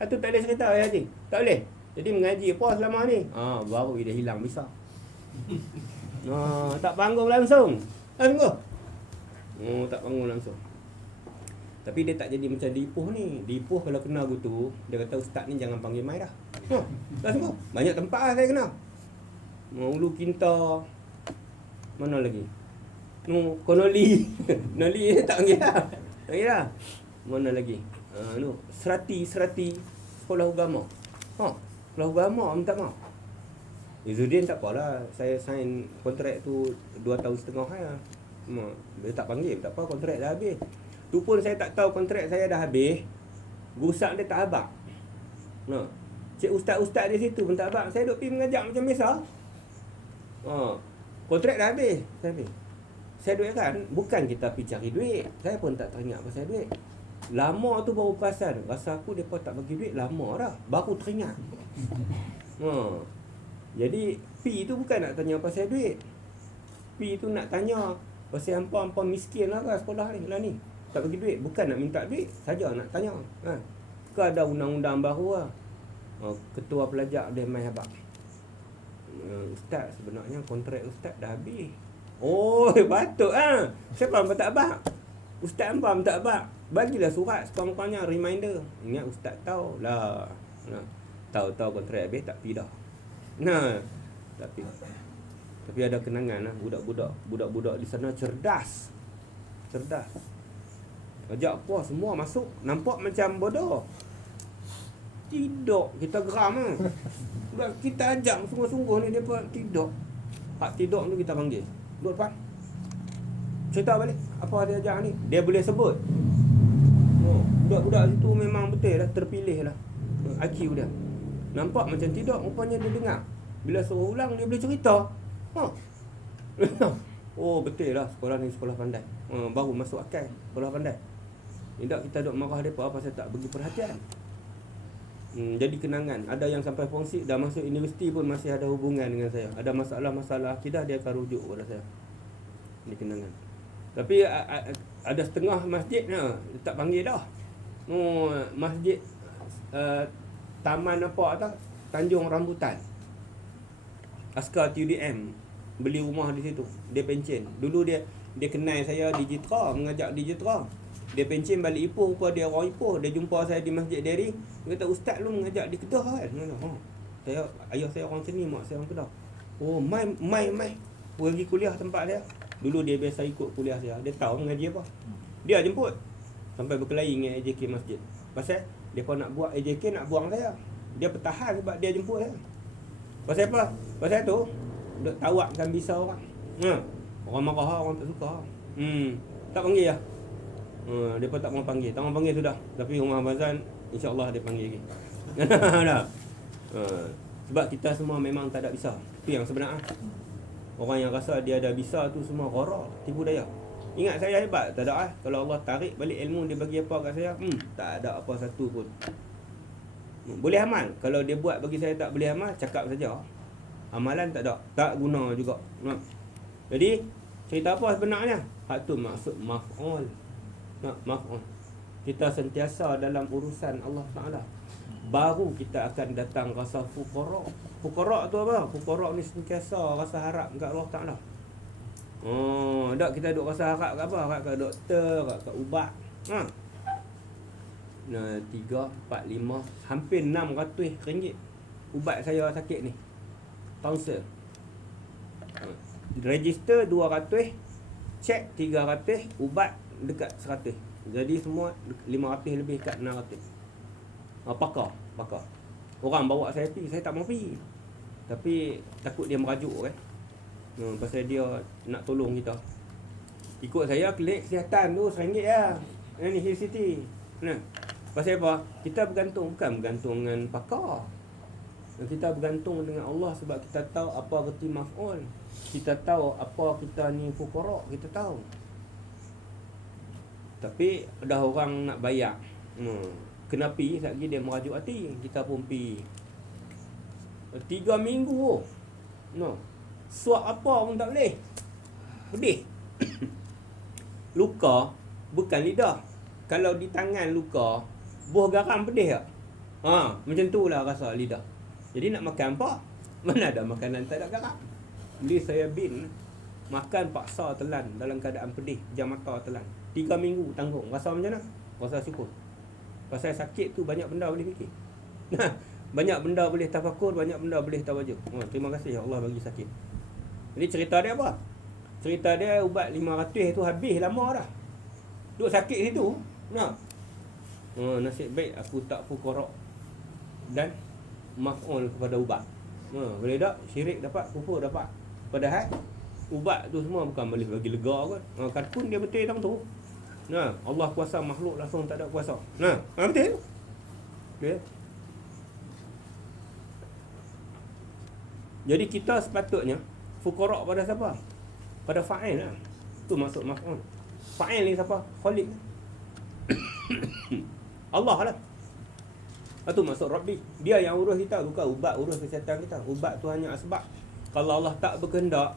Satu tak boleh cerita ayah hati. Tak boleh. Jadi mengaji apa selama ni? Baru dia hilang bisa. Tak panggung langsung. Sungguh. Tak panggung langsung. Tapi dia tak jadi macam Dipuh ni. Dipuh kalau kena gitu, dia kata ustaz ni jangan panggil mai dah. Tak sungguh. Banyak tempat lah saya kena. Ulu Kinta. Mana lagi? Konoli. Konoli tak panggil dah. Tak panggil dah. Mana lagi? Serati. Sekolah agama. Sekolah agama minta maaf. Izzuddin tak apalah. Saya sign kontrak tu 2 tahun setengah lah. Dia tak panggil. Tak apa, kontrak dah habis. Tu pun saya tak tahu kontrak saya dah habis. Gusak dia tak abang. Cik ustaz-ustaz di situ pun tak abang. Saya duk pergi mengajak macam biasa. Kontrak dah habis. Saya duit kan, bukan kita pergi cari duit. Saya pun tak teringat pasal duit. Lama tu baru perasan. Rasa aku mereka tak bagi duit lama dah. Baru teringat. Jadi P tu bukan nak tanya pasal duit. P tu nak tanya pasal hampa miskin lah kan sekolah ni lah ni. Tak bagi duit, bukan nak minta duit, saja nak tanya. Ke ada undang-undang baru lah. Ketua pelajar dia mai habaq. Ustaz, sebenarnya kontrak ustaz dah habis. Patut ah. Siapa hangpa tak abang? Ustaz hangpa tak abang. Bagilah surat sekurang-kurangnya reminder. Ingat ustaz tahu lah. Tahu kontrak habis tak pi dah. Tapi ada kenangan lah. Budak-budak di sana cerdas. Ajak puas semua masuk. Nampak macam bodoh. Tidak. Kita geram lah. Kita ajak sungguh-sungguh ni. Dia pun tidak. Hak tidak tu kita panggil. Duduk depan. Cerita balik. Apa dia ajak ni. Dia boleh sebut. Budak-budak situ memang betul lah. Terpilih lah IQ dia. Nampak macam tidak. Rupanya dia dengar. Bila suruh ulang dia boleh cerita. Betul lah. Sekolah ni sekolah pandai. Baru masuk akal. Sekolah pandai. Tidak kita duk marah mereka pasal tak bagi perhatian. Jadi kenangan. Ada yang sampai Forensik dah masuk universiti pun masih ada hubungan dengan saya. Ada masalah-masalah akidah dia akan rujuk kepada saya. Ini kenangan. Tapi ada setengah masjid tak panggil dah. Masjid Taman apa tak? Tanjung Rambutan. Askar TUDM beli rumah di situ. Dia pencen. Dulu dia kenal saya di Jitra, mengajak di Jitra. Dia pencen balik Ipoh, rupa dia orang Ipoh. Dia jumpa saya di Masjid Dairy. Dia kata, "Ustaz lu mengajak di Kedah kan?" Ayah saya orang sini, mak saya orang Kedah. Mai pergi kuliah tempat dia. Dulu dia biasa ikut kuliah saya. Dia tahu mengaji apa. Dia jemput. Sampai berkelahi dengan AJK Masjid. Pasal depa nak buat AJK nak buang saya. Dia bertahan sebab dia jemput saya. Pasal apa? Pasal tu duk tawakkan bisa orang. Orang marah, orang tak suka. Tak panggil lah. Depa tak mau panggil. Tak mau panggil sudah. Tapi rumah Abazan insya-Allah dia panggil lagi. Dah. Sebab kita semua memang tak ada bisa. Itu yang sebenar. Orang yang rasa dia ada bisa tu semua gharar, tipu daya. Ingat saya hebat, tak ada kalau Allah tarik balik ilmu dia bagi apa kat saya, tak ada apa satu pun. Boleh amal. Kalau dia buat bagi saya tak boleh amal, cakap saja. Amalan tak ada, tak guna juga. Jadi cerita apa sebenarnya? Hak tu maksud maf'ul. Maf'ul. Kita sentiasa dalam urusan Allah Taala. Baru kita akan datang rasa fuqara. Fuqara tu apa? Fuqara ni sentiasa rasa harap kat Allah Taala. Tak kita duk rasa harap kat apa? Harap kat doktor, harap kat ubat. 3, 4, 5, hampir RM600 ubat saya sakit ni. Tonsel. Register 200, cek 300, ubat dekat 100. Jadi semua 500 lebih kat 600. Pakar. Orang bawa saya pergi, saya tak mau pergi. Tapi takut dia merajuk kan. Pasal dia nak tolong kita. Ikut saya klinik kesihatan tu RM1 lah. Ni Hill City. Pasal apa? Kita bergantung, bukan bergantung dengan pakar. Kita bergantung dengan Allah sebab kita tahu apa erti maf'ul. Kita tahu apa kita ni fuqara, kita tahu. Tapi ada orang nak bayar. Kena pi, sekali dia merajuk hati. Kita pun pi 3 minggu. Suap apa pun tak boleh. Pedih. Luka bukan lidah. Kalau di tangan luka, buah garam pedih tak? Macam tu lah rasa lidah. Jadi nak makan apa? Mana ada makanan tak ada garam. Beli saya bin makan paksa telan dalam keadaan pedih, jam mata telan. 3 minggu tanggung. Rasa macam mana? Rasa syukur. Pasal sakit tu banyak benda boleh fikir. Banyak benda boleh tafakur, banyak benda boleh tawajuh. Terima kasih Allah bagi sakit. Jadi cerita dia apa? Cerita dia ubat 500 tu habis lama dah. Duk sakit situ. Nasib baik aku tak fuqara dan maf'ul kepada ubat. Boleh tak? Syirik dapat, kufur dapat. Padahal ubat tu semua bukan boleh bagi lega kot. Kan pun dia betul tang tu. Allah kuasa makhluk langsung tak ada kuasa. Betul. Okay. Jadi kita sepatutnya fuqara pada siapa? Pada fa'il lah. Tu maksud maf'ul. Fa'il ni siapa? Khaliq. Allah lah. Itu maksud Rabbi. Dia yang urus kita, bukan ubat urus kesihatan kita. Ubat tu hanya asbab. Kalau Allah tak berkehendak,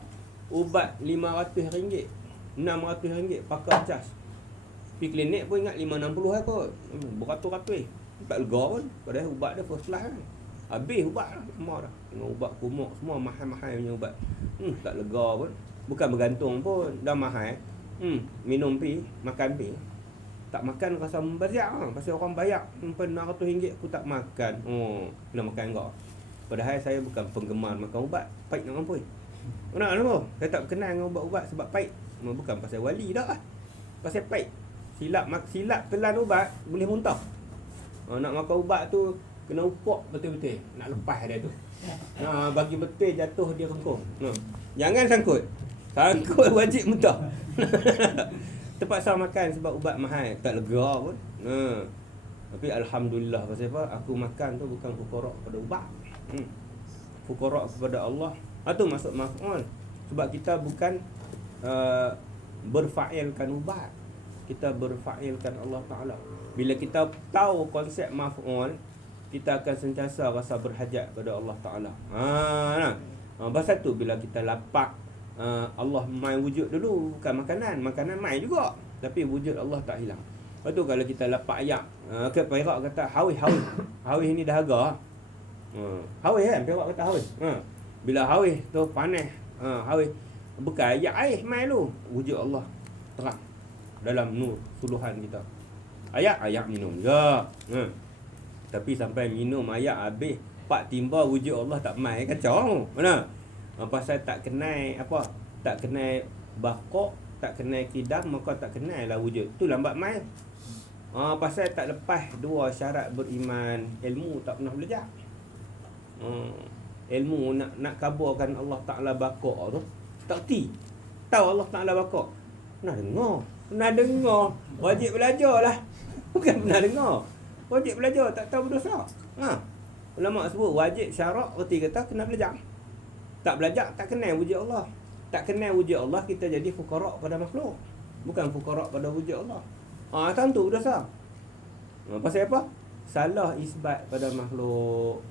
ubat RM500, RM600 pakai cas. Pergi klinik pun ingat 560 kot. Beratus-ratus. Tak lega pun. Padahal ubat dia first class kan. Habis ubat lah. Semua dah. Dengan ubat kumuk semua mahal-mahal punya ubat. Tak lega pun. Bukan bergantung pun. Dah mahal. Minum pi, makan pi. Tak makan rasa membazir lah. Pasal orang bayar RM600 aku tak makan. Kena makan kau. Padahal saya bukan penggemar makan ubat. Pahit nak mampui. Nak apa? Saya tak kenal dengan ubat-ubat sebab pahit. Bukan pasal wali dah lah. Pasal pahit. Silap telan ubat boleh muntah. Nak makan ubat tu kena upok betul-betul. Nak lepas dia tu. Bagi betul jatuh dia kengkung. Jangan sangkut. Sangkut wajib muntah. Terpaksa makan sebab ubat mahal. Tak lega pun. Tapi alhamdulillah pasal apa? Aku makan tu bukan fuqara pada ubat. Fuqara kepada Allah. Itu maksud maf'ul. Sebab kita bukan berfa'ilkan ubat. Kita berfa'ilkan Allah Ta'ala. Bila kita tahu konsep maf'ul, kita akan sentiasa rasa berhajat pada Allah Ta'ala. Pasal tu bila kita lapak, Allah mai wujud dulu. Bukan makanan. Makanan mai juga. Tapi wujud Allah tak hilang. Lepas tu kalau kita lapak ayak, ke Perak kata hawih. Hawih ni dahaga. Hawih kan? Perak kata hawih. Bila hawih tu panas, hawih. Bukan ayak air mai lu. Wujud Allah terang dalam nur suluhan kita. Ayak minum je. Tapi sampai minum ayak habis, pak timba wujud Allah tak mai kacau. Mana? Pasal tak kenal apa? Tak kenal bakok, tak kenal kidam, maka tak kenal lah wujud. Tu lambat mai. Pasal tak lepas dua syarat beriman, ilmu tak pernah belajar. Ilmu nak kabarkan Allah Ta'ala bakok tu tak ti. Tahu Allah Ta'ala bakok. Pernah dengar. Wajib belajar lah. Bukan pernah dengar. Wajib belajar, tak tahu berdosa. Ulama sebut wajib syarak, erti kata kena belajar. Tak belajar, tak kenal wujud Allah. Tak kenal wujud Allah, kita jadi fuqara pada makhluk. Bukan fuqara pada wujud Allah. Tentu berdosa. Pasal apa? Salah isbat pada makhluk.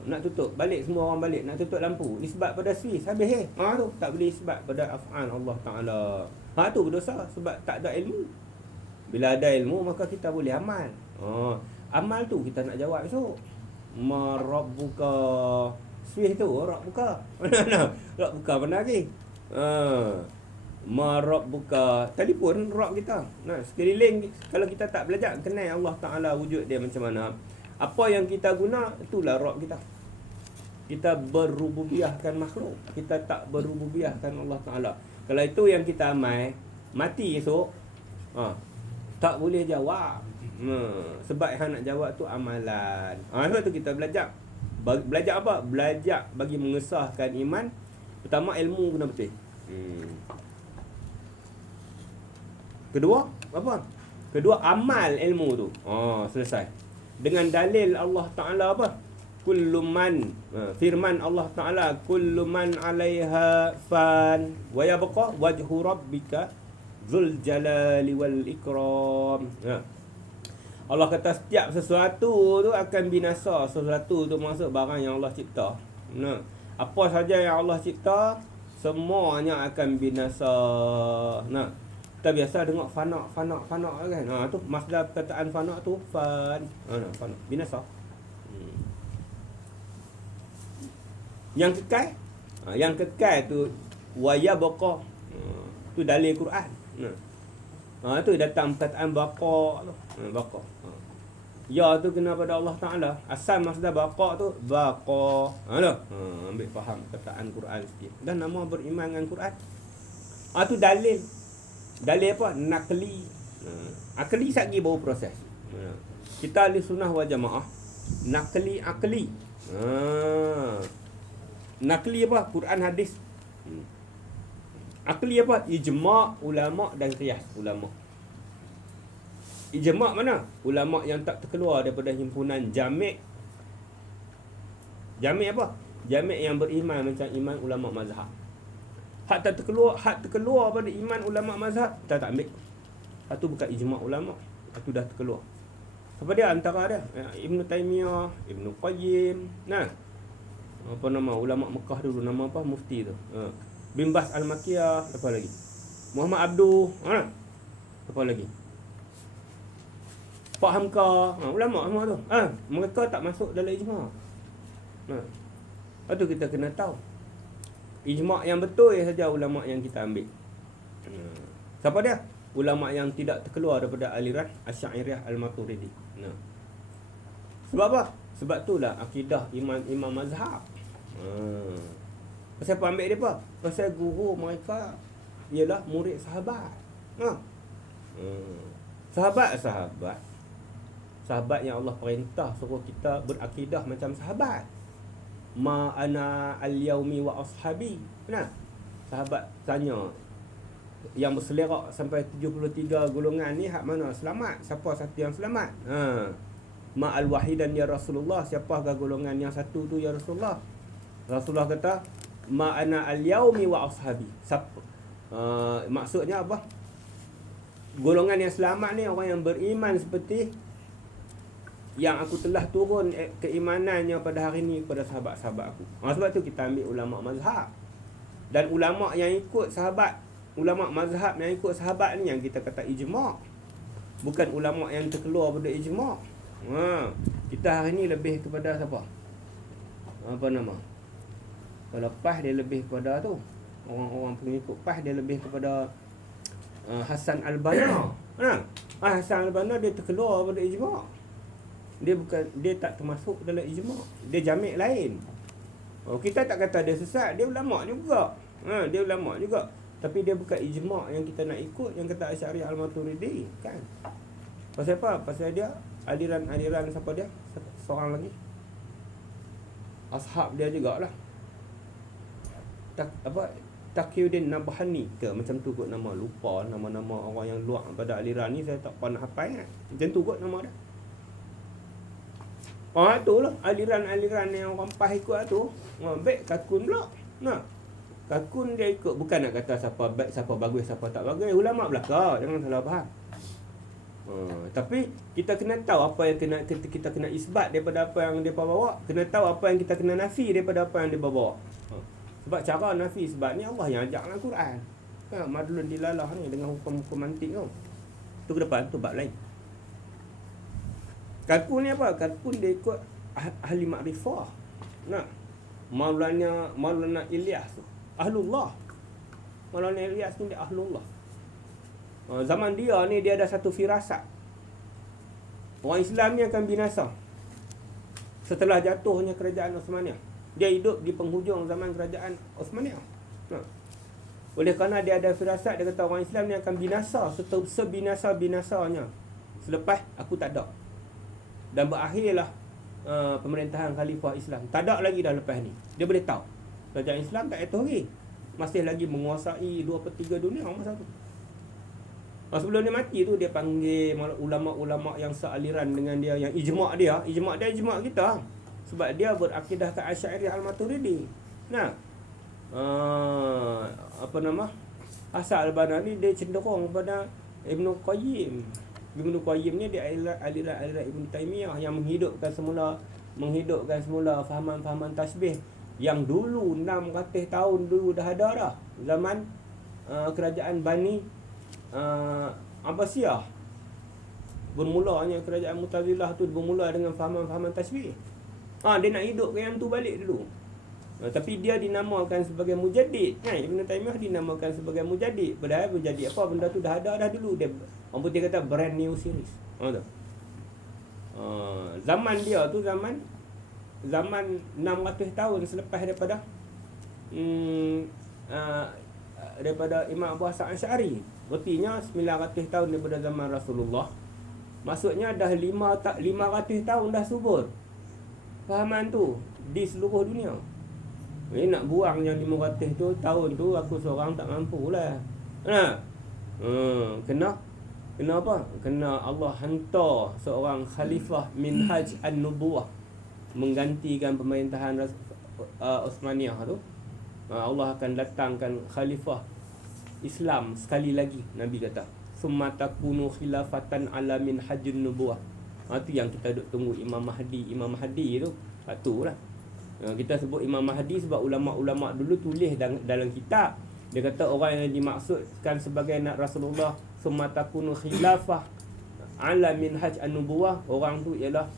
Nak tutup, balik semua orang balik. Nak tutup lampu, isbat pada Swiss, habis tu tak boleh isbat pada af'al Allah Ta'ala. Tu berdosa sebab tak ada ilmu. Bila ada ilmu, maka kita boleh amal. Amal tu kita nak jawab esok. Marabbuka. Swiss tu, Rabbuka. Rabbuka mana lagi? Marabbuka. Telefon Rabb kita. Sekeliling, kalau kita tak belajar, kenal Allah Ta'ala wujud dia macam mana. Apa yang kita guna, itulah Rabb kita. Kita berububiyahkan makhluk. Kita tak berububiyahkan Allah Ta'ala. Kalau itu yang kita amal, mati esok, tak boleh jawab. Sebab yang nak jawab tu amalan. Sebab tu kita belajar. Belajar apa? Belajar bagi mengesahkan iman. Pertama, ilmu kena betul. Kedua, apa? Kedua, amal ilmu tu. Selesai. Dengan dalil Allah Ta'ala apa? Kullu man, firman Allah Ta'ala, kullu man 'alaiha fan wa yabqa wajhu rabbika dzul jalali wal ikram. Allah kata setiap sesuatu tu akan binasa. Sesuatu tu maksud barang yang Allah cipta. Apa saja yang Allah cipta, semuanya akan binasa. Nah, kita biasa dengar fana kan. Tu masdar perkataan fana tu fan. Fana, binasa. Yang kekal, yang kekal tu waya baqa. Tu dalil Quran. Tu datang perkataan baqa tu. Baqa. Ya tu kena pada Allah Taala. Asal masdar baqa tu baqa. Ambil faham perkataan Quran sikit. Dan nama beriman dengan Quran. Tu dalil. Dalil apa? Nakli. Akli satgi baru proses. Kita ahli sunnah wal jamaah. Nakli akli. Nakli apa? Quran hadis. Akli apa? Ijma' ulama' dan qiyas ulama'. Ijma' mana? Ulama' yang tak terkeluar daripada himpunan jami'. Jami' apa? Jami' yang beriman macam iman ulama' mazhab. Hak terkeluar pada iman ulama' mazhab, kita tak ambil. Hak tu bukan ijma' ulama'. Hak tu dah terkeluar. Siapa dia antara dia? Ibn Taymiyah, Ibn Qayyim. Apa nama ulama' Mekah dulu, nama apa? Mufti tu. Bin Bas Al-Makiyah, apa lagi? Muhammad Abduh, apa lagi? Pak Hamka, ulama' semua tu. Mereka tak masuk dalam ijma'. Lepas tu kita kena tahu. Ijma' yang betul saja ulama' yang kita ambil. Siapa dia? Ulama' yang tidak terkeluar daripada aliran Asy'ariyah Al-Maturidi. Sebab apa? Sebab itulah akidah imam mazhab. Pasal apa ambil dia apa? Pasal guru mereka ialah murid sahabat. Sahabat yang Allah perintah suruh kita berakidah macam sahabat. Ma ana al-yaumi wa ashabi. Sahabat tanya yang berselerak sampai 73 golongan ni hak mana selamat? Siapa satu yang selamat? Ma al-wahidan ya Rasulullah, siapakah golongan yang satu tu ya Rasulullah? Rasulullah kata ma ana al-yaumi wa ashabi. Maksudnya apa? Golongan yang selamat ni orang yang beriman seperti yang aku telah turun keimanannya pada hari ini kepada sahabat-sahabat aku. Sebab tu kita ambil ulama' mazhab. Dan ulama' yang ikut sahabat, ulama' mazhab yang ikut sahabat ni yang kita kata ijma'. Bukan ulama' yang terkeluar pada ijma'. Kita hari ni lebih kepada siapa? Apa nama? Kalau PAS dia lebih kepada tu. Orang-orang pengikut PAS dia lebih kepada Hasan Al-Banna. Hasan Al-Banna dia terkeluar pada ijma'. Dia tak termasuk dalam ijma'. Dia jami' lain. Kita tak kata dia sesat, dia ulama' juga. Dia ulama' juga. Tapi dia bukan ijma' yang kita nak ikut, yang kata Asy'ariyah Al-Maturidi, kan? Pasal apa? Pasal dia aliran siapa dia? Seorang lagi. Ashab dia jugalah. Taqiyuddin Nabhani ke macam tu kot nama, lupa nama-nama orang yang luar pada aliran ni, saya tak pernah hafal kan. Macam tu kot nama dia. Tu lah aliran yang orang PAS ikut tu. Baik kakun pula. Kakun dia ikut, bukan nak kata siapa baik, siapa bagus, siapa tak bagus. Ulama' belaka, jangan salah faham. Tapi kita kena tahu apa yang kita kena isbat daripada apa yang dia bawa. Kena tahu apa yang kita kena nafi daripada apa yang dia bawa. Sebab cara nafi isbat ni Allah yang ajak dalam Quran. Madlun dilalah ni dengan hukum-hukum mantik tu. Tu ke depan, tu bab lain. Kalkun ni apa? Kalkun dia ikut ahli makrifah. Maulana Ilyas tu ahlullah. Maulana Ilyas ni dia ahlullah. Zaman dia ni dia ada satu firasat. Orang Islam ni akan binasa setelah jatuhnya kerajaan Osmaniyah. Dia hidup di penghujung zaman kerajaan Osmaniyah. Oleh kerana dia ada firasat, dia kata orang Islam ni akan binasa sebinasa-binasanya selepas aku tak ada. Dan berakhirlah pemerintahan Khalifah Islam. Tak ada lagi dah lepas ni. Dia boleh tahu kerajaan Islam tak jatuh lagi, masih lagi menguasai 2/3 dunia masa tu. Sebelum dia mati tu, dia panggil ulama'-ulama' yang sealiran dengan dia, yang ijma' dia ijma' kita. Sebab dia berakidah ke Asy'ariyah Al-Maturidi. Apa nama? Hasan Al-Banna ni dia cenderung kepada Ibn Qayyim. Ibn Qayyim ni dia aliran Ibn Taymiyah yang menghidupkan semula fahaman-fahaman tasbih Yang dulu 600 tahun dulu dah ada dah. Zaman kerajaan Bani Abbasiyah. Bermulanya kerajaan Mu'tazilah tu bermula dengan fahaman-fahaman tasbih. Dia nak hidupkan yang tu balik dulu. Tapi dia dinamakan sebagai mujaddid. Ibn Taymiyah dinamakan sebagai mujaddid. Padahal mujaddid apa? Benda tu dah ada dah dulu. Dia, orang putih kata brand new series. Zaman dia tu zaman 600 tahun selepas daripada Imam Abu Hasan Asy'ari. Berartinya 900 tahun daripada zaman Rasulullah. Maksudnya dah 500 tahun dah subur fahaman tu di seluruh dunia. Nak buang yang 500 tu tahun tu aku seorang tak mampu lah. Kena apa? Kena Allah hantar seorang khalifah minhaj an-nubuwah menggantikan pemerintahan Uthmaniyah tu. Allah akan datangkan khalifah Islam sekali lagi, Nabi kata. Summa takunu khilafatan ala minhajun nubuwah. Itu yang kita duk tunggu Imam Mahdi. Imam Mahdi tu itulah. Kita sebut Imam Mahdi sebab ulama-ulama dulu tulis dalam kitab. Dia kata orang yang dimaksudkan sebagai anak Rasulullah summa takunu khilafah ala minhaj an-nubuwah, orang tu ialah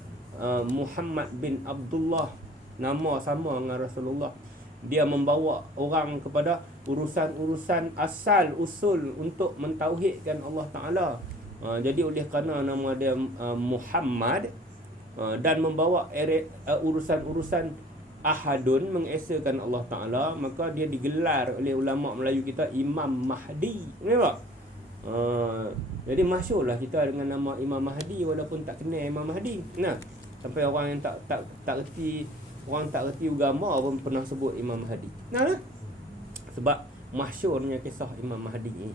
Muhammad bin Abdullah, nama sama dengan Rasulullah. Dia membawa orang kepada urusan-urusan asal usul untuk mentauhidkan Allah Ta'ala. Jadi oleh kerana nama dia Muhammad dan membawa urusan-urusan ahadun, mengesakan Allah Ta'ala, maka dia digelar oleh ulama Melayu kita Imam Mahdi. Nampak? Jadi masyhurlah kita dengan nama Imam Mahdi walaupun tak kenal Imam Mahdi. Sampai orang yang tak reti, orang tak reti agama pun pernah sebut Imam Mahdi. Sebab masyhurnya kisah Imam Mahdi ni.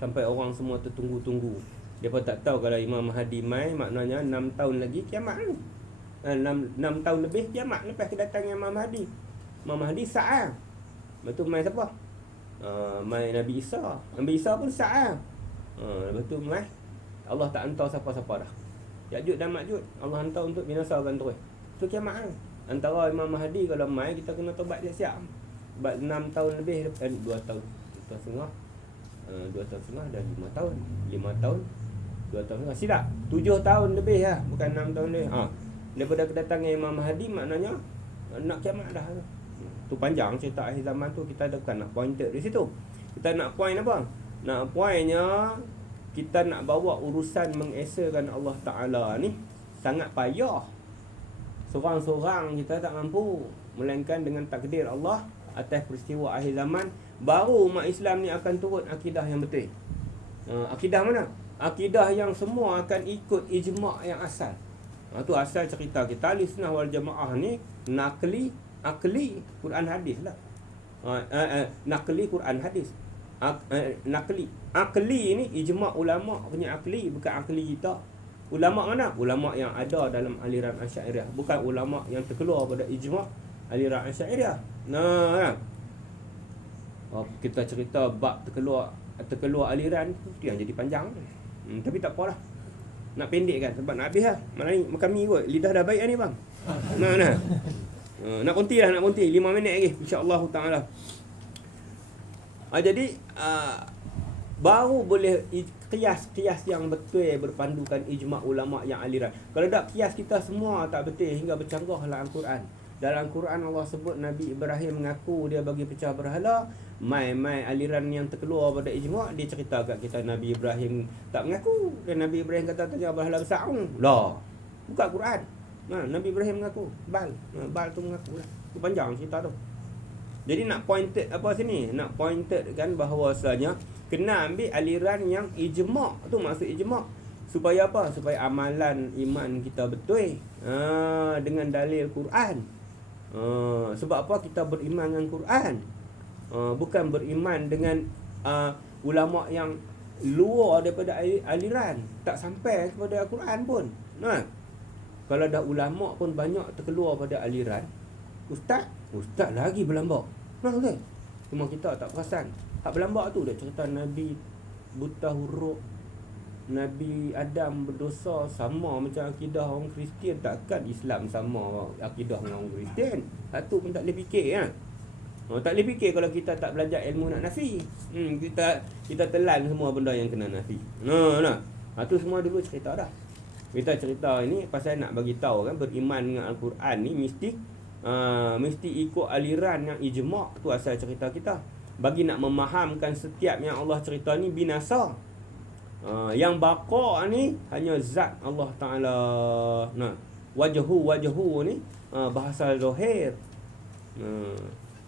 Sampai orang semua tertunggu-tunggu. Depa tak tahu kalau Imam Mahdi mai, maknanya 6 tahun lagi kiamat ni. 6 tahun lebih kiamat lepas kedatangan Imam Mahdi. Imam Mahdi Sa'ah. Lepas tu mai siapa? Mai Nabi Isa. Nabi Isa pun Sa'ah. Lepas tu mai Allah tak hantar siapa-siapa dah. Ya'juj dan Ma'juj Allah hantar untuk binasakan terus. Tu kiamat ni. Antara Imam Mahdi kalau mai kita kena tobat siap-siap. Sebab 6 tahun lebih 2 tahun. 2 tahun setengah dah 5 tahun. 5 tahun 2 tahun setengah. Silap 7 tahun lebih lah, bukan 6 tahun lebih. Daripada kedatangan Imam Mahdi maknanya nak kiamat dah. Tu panjang cerita akhir zaman tu, kita bukan nak pointed di situ. Kita nak point apa? Nak pointnya kita nak bawa urusan mengesakan Allah Ta'ala ni sangat payah. Seorang-seorang kita tak mampu, melainkan dengan takdir Allah atas peristiwa akhir zaman baru umat Islam ni akan turut akidah yang betul. Akidah mana? Akidah yang semua akan ikut ijma' yang asal. Tu asal cerita kita Ahlussunnah wal Jamaah ni akli Quran hadis lah. Nakli Quran hadis. Akli ni ijma' ulama punya akli, bukan akli kita. Ulama mana? Ulama yang ada dalam aliran Asy'ariyah, bukan ulama yang terkeluar pada ijma' aliran Asy'ariyah. Kita cerita bab terkeluar aliran tu yang jadi panjang. Tapi tak apalah. Nak pendekkan sebab nak habis lah. Malam ni makan mi kot. Lidah dah baik lah ni bang. Nak konti 5 minit lagi insya-Allah taala. Jadi baru boleh kias yang betul berpandukan ijma' ulama yang aliran. Kalau tak kias kita semua tak betul hingga bercanggahlah Al-Quran. Dalam Quran Allah sebut Nabi Ibrahim mengaku dia bagi pecah berhala. Mai aliran yang terkeluar pada ijma', dia cerita kat kita Nabi Ibrahim tak mengaku. Dan Nabi Ibrahim kata tanya berhala besar. Lah, buka Quran. Nabi Ibrahim mengaku. Bal tu mengaku lah. Tu panjang cerita tu. Jadi nak pointed apa sini? Nak pointed kan bahawasanya kena ambil aliran yang ijma'. Tu maksud ijma'. Supaya apa? Supaya amalan iman kita betul. Dengan dalil Quran. Sebab apa kita beriman dengan Quran? Bukan beriman dengan ulama yang luar daripada aliran, tak sampai kepada Al-Quran pun. Kalau dah ulama pun banyak terkeluar pada aliran, ustaz lagi berlambak. Betul? Cuma kita tak perasan. Tak berlambak tu dia cerita Nabi buta huruf, Nabi Adam berdosa sama macam akidah orang Kristian, takkan Islam sama akidah dengan orang Kristian? Satu pun tak boleh fikir kan. Tak boleh fikir kalau kita tak belajar ilmu nak nafi. Kita telan semua benda yang kena nafi. Tu semua dulu cerita dah. Kita cerita ini pasal nak bagi tahu kan, beriman dengan Al-Quran ni mesti ikut aliran yang ijma'. Tu asal cerita kita. Bagi nak memahamkan setiap yang Allah cerita ni binasa. Yang baqa' ni hanya zat Allah Ta'ala. Wajhu ni bahasa zahir.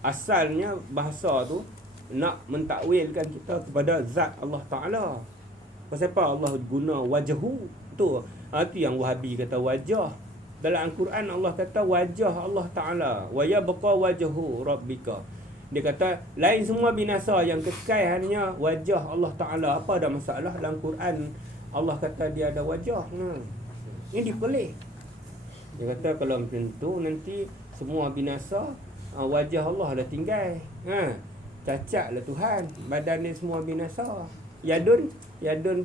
Asalnya bahasa tu nak mentakwilkan kita kepada zat Allah Ta'ala. Pasal apa Allah guna wajhu tu? Itu yang Wahabi kata wajah. Dalam Al-Quran Allah kata wajah Allah Ta'ala. Wa yabqa wajhu rabbika. Dia kata lain semua binasa, yang kekal hanya wajah Allah Ta'ala. Apa ada masalah dalam Quran Allah kata dia ada wajah. Ini pelik. Dia kata kalau macam tu nanti semua binasa, wajah Allah dah tinggal. Cacatlah Tuhan, badan dia semua binasa. Yadun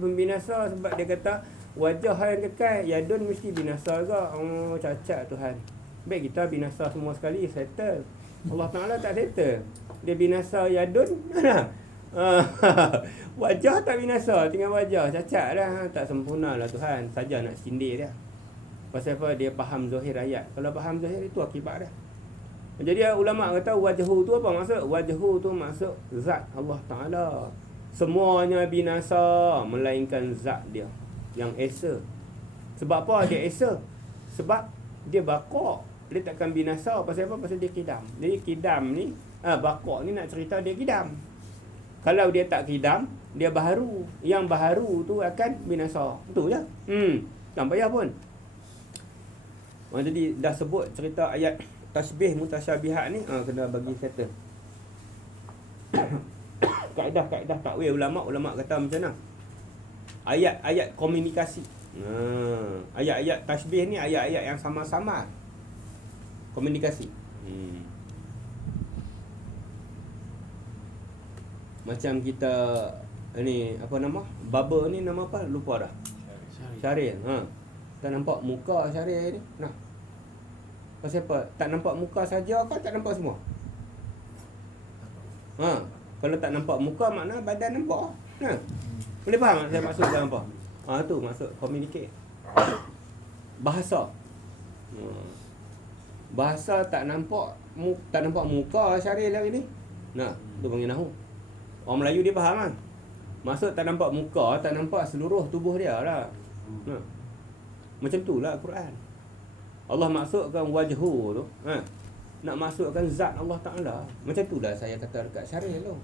pun binasa, sebab dia kata wajah yang kekal, yadun mesti binasa juga. Cacat Tuhan. Baik kita binasa semua sekali, settle. Allah Ta'ala tak settle. Dia binasa yadun. Wajah tak binasa, tinggal wajah, cacat dah. Tak sempurna lah Tuhan, saja nak sindir dia. Pasal apa? Dia faham zahir ayat. Kalau faham zahir itu akibat dia. Jadi ulama' kata wajhu tu apa maksud? Wajhu tu maksud zat Allah Ta'ala. Semuanya binasa melainkan zat dia yang esa. Sebab apa dia esa? Sebab dia baqa'. Dia takkan binasa. Pasal apa? Pasal dia kidam. Jadi kidam ni, baqa' ni nak cerita dia kidam. Kalau dia tak kidam, dia baharu. Yang baharu tu akan binasa. Betul je. Tak payah pun. Jadi dah sebut cerita ayat tasbih mutasyabihat ni, kena bagi settle. Kaedah takwil ulama kata macam mana? Ayat-ayat komunikasi. Ayat-ayat tasbih ni ayat-ayat yang sama-sama komunikasi. Macam kita ni apa nama? Baba ni nama apa? Lupa dah. Syaril. Tak nampak muka Syaril ni. Pasal apa? Tak nampak muka saja ke tak nampak semua? Kalau tak nampak muka makna badan nampak. Boleh faham saya maksud dalam apa? Tu maksud communicate. Bahasa. Bahasa tak nampak muka Syaril hari ni. Tu panggil nahu. Orang Melayu dia faham kan? Maksud tak nampak muka, tak nampak seluruh tubuh dia lah. Macam tu lah Quran. Allah maksudkan wajhu tu, nak masukkan zat Allah Ta'ala. Macam tu lah saya kata dekat Syaril tu.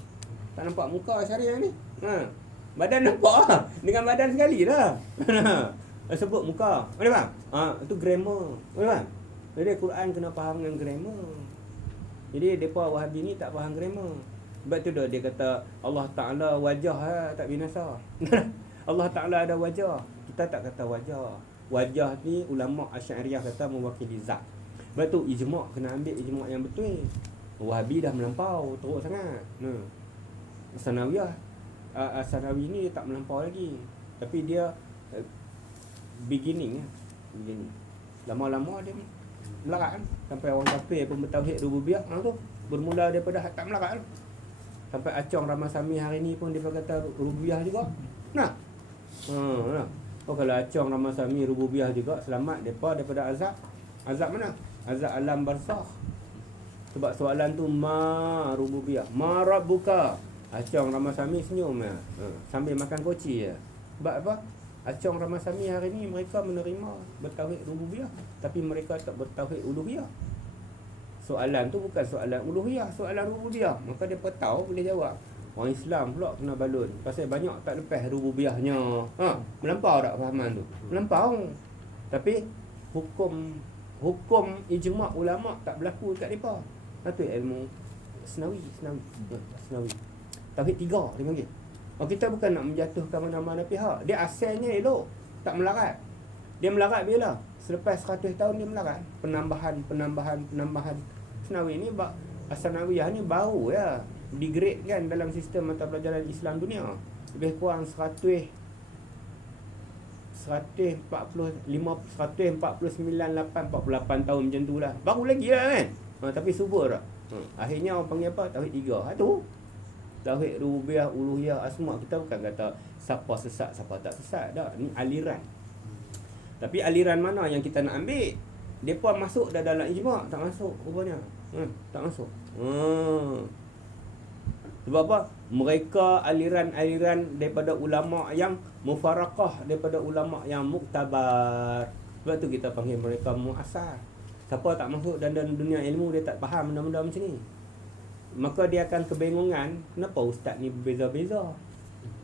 Tak nampak muka Syaril ni. Badan nampak lah. Dengan badan sekali lah. Sebut muka. Boleh faham? Itu grammar. Boleh faham? Jadi Quran kena faham dengan grammar. Jadi mereka Wahabi ni tak faham grammar. Sebab tu dah dia kata Allah Ta'ala wajah tak binasa. Allah Ta'ala ada wajah. Kita tak kata wajah. Wajah ni ulama' Asy'ariyah kata mewakili zat. Sebab tu ijma' kena ambil ijma' yang betul. Wahabi dah melampau teruk sangat. As-Sanawi ni tak melampau lagi. Tapi dia beginning. Lama-lama dia melarat kan. Sampai orang kafir pun bertauhid rububiyah tu. Bermula daripada tak melarat tu. Sampai Acong Ramasami hari ni pun dia kata rububiyah juga. Kalau Acong Ramasami rububiyah juga, selamat depa daripada azab. Azab mana? Azab alam barzakh. Sebab soalan tu ma rububiyah, ma rabbuka. Acong Ramasami senyum sambil makan koci je. Sebab apa? Acong Ramasami hari ni mereka menerima bertauhid rububiyah, tapi mereka tak bertauhid uluhiyah. Soalan tu bukan soalan uluhiyah, soalan rububiyah. Maka dia tahu boleh jawab. Orang Islam pula kena balun. Pasal banyak tak lepas rububiyahnya. Melampau tak fahaman tu? Melampau. Tapi hukum ijma' ulama' tak berlaku dekat depa. Itu ilmu Senawi. Tauhid 3 dia panggil. Kita bukan nak menjatuhkan mana-mana pihak. Dia asalnya elok, tak melarat. Dia melarat bila? Selepas 100 tahun dia melarat. Penambahan. Senawi ni As-Sanawiyah ni baru ya digrade kan dalam sistem mata pelajaran Islam dunia. Lebih kurang 100 149, 8, 48 tahun macam tu lah. Baru lagi lah kan. Tapi subur tak? Akhirnya orang panggil apa? Tauhid 3. Tu tauhid rububiyah, uluhiyah, asma. Kita bukan kata siapa sesat, siapa tak sesat dah. Ni aliran. Tapi aliran mana yang kita nak ambil? Depa masuk dah dalam ijma', tak masuk rupanya. Tak masuk. Sebab apa? Mereka aliran-aliran daripada ulama' yang mufaraqah, daripada ulama' yang muktabar. Sebab tu kita panggil mereka mu'asar. Siapa tak masuk dalam dunia ilmu, dia tak faham benda-benda macam ni. Maka dia akan kebingungan, kenapa ustaz ni berbeza-beza?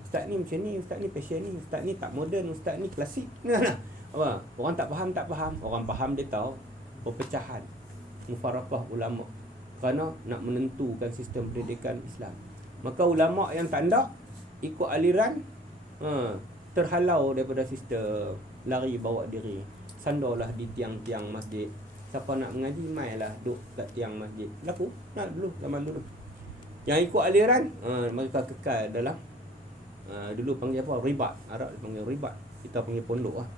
Ustaz ni macam ni, ustaz ni passion ni, ustaz ni tak moden, ustaz ni klasik. Apa? Orang tak faham. Orang faham dia tahu perpecahan mufaraqah ulama kerana nak menentukan sistem pendidikan Islam. Maka ulama yang tak nak ikut aliran terhalau daripada sistem, lari bawa diri, sandarlah di tiang-tiang masjid. Siapa nak mengaji, mailah duduk kat tiang masjid. Laku nak dulu zaman dulu. Yang ikut aliran mereka kekal dalam dulu panggil apa? Ribat. Arab panggil ribat. Kita panggil pondok lah.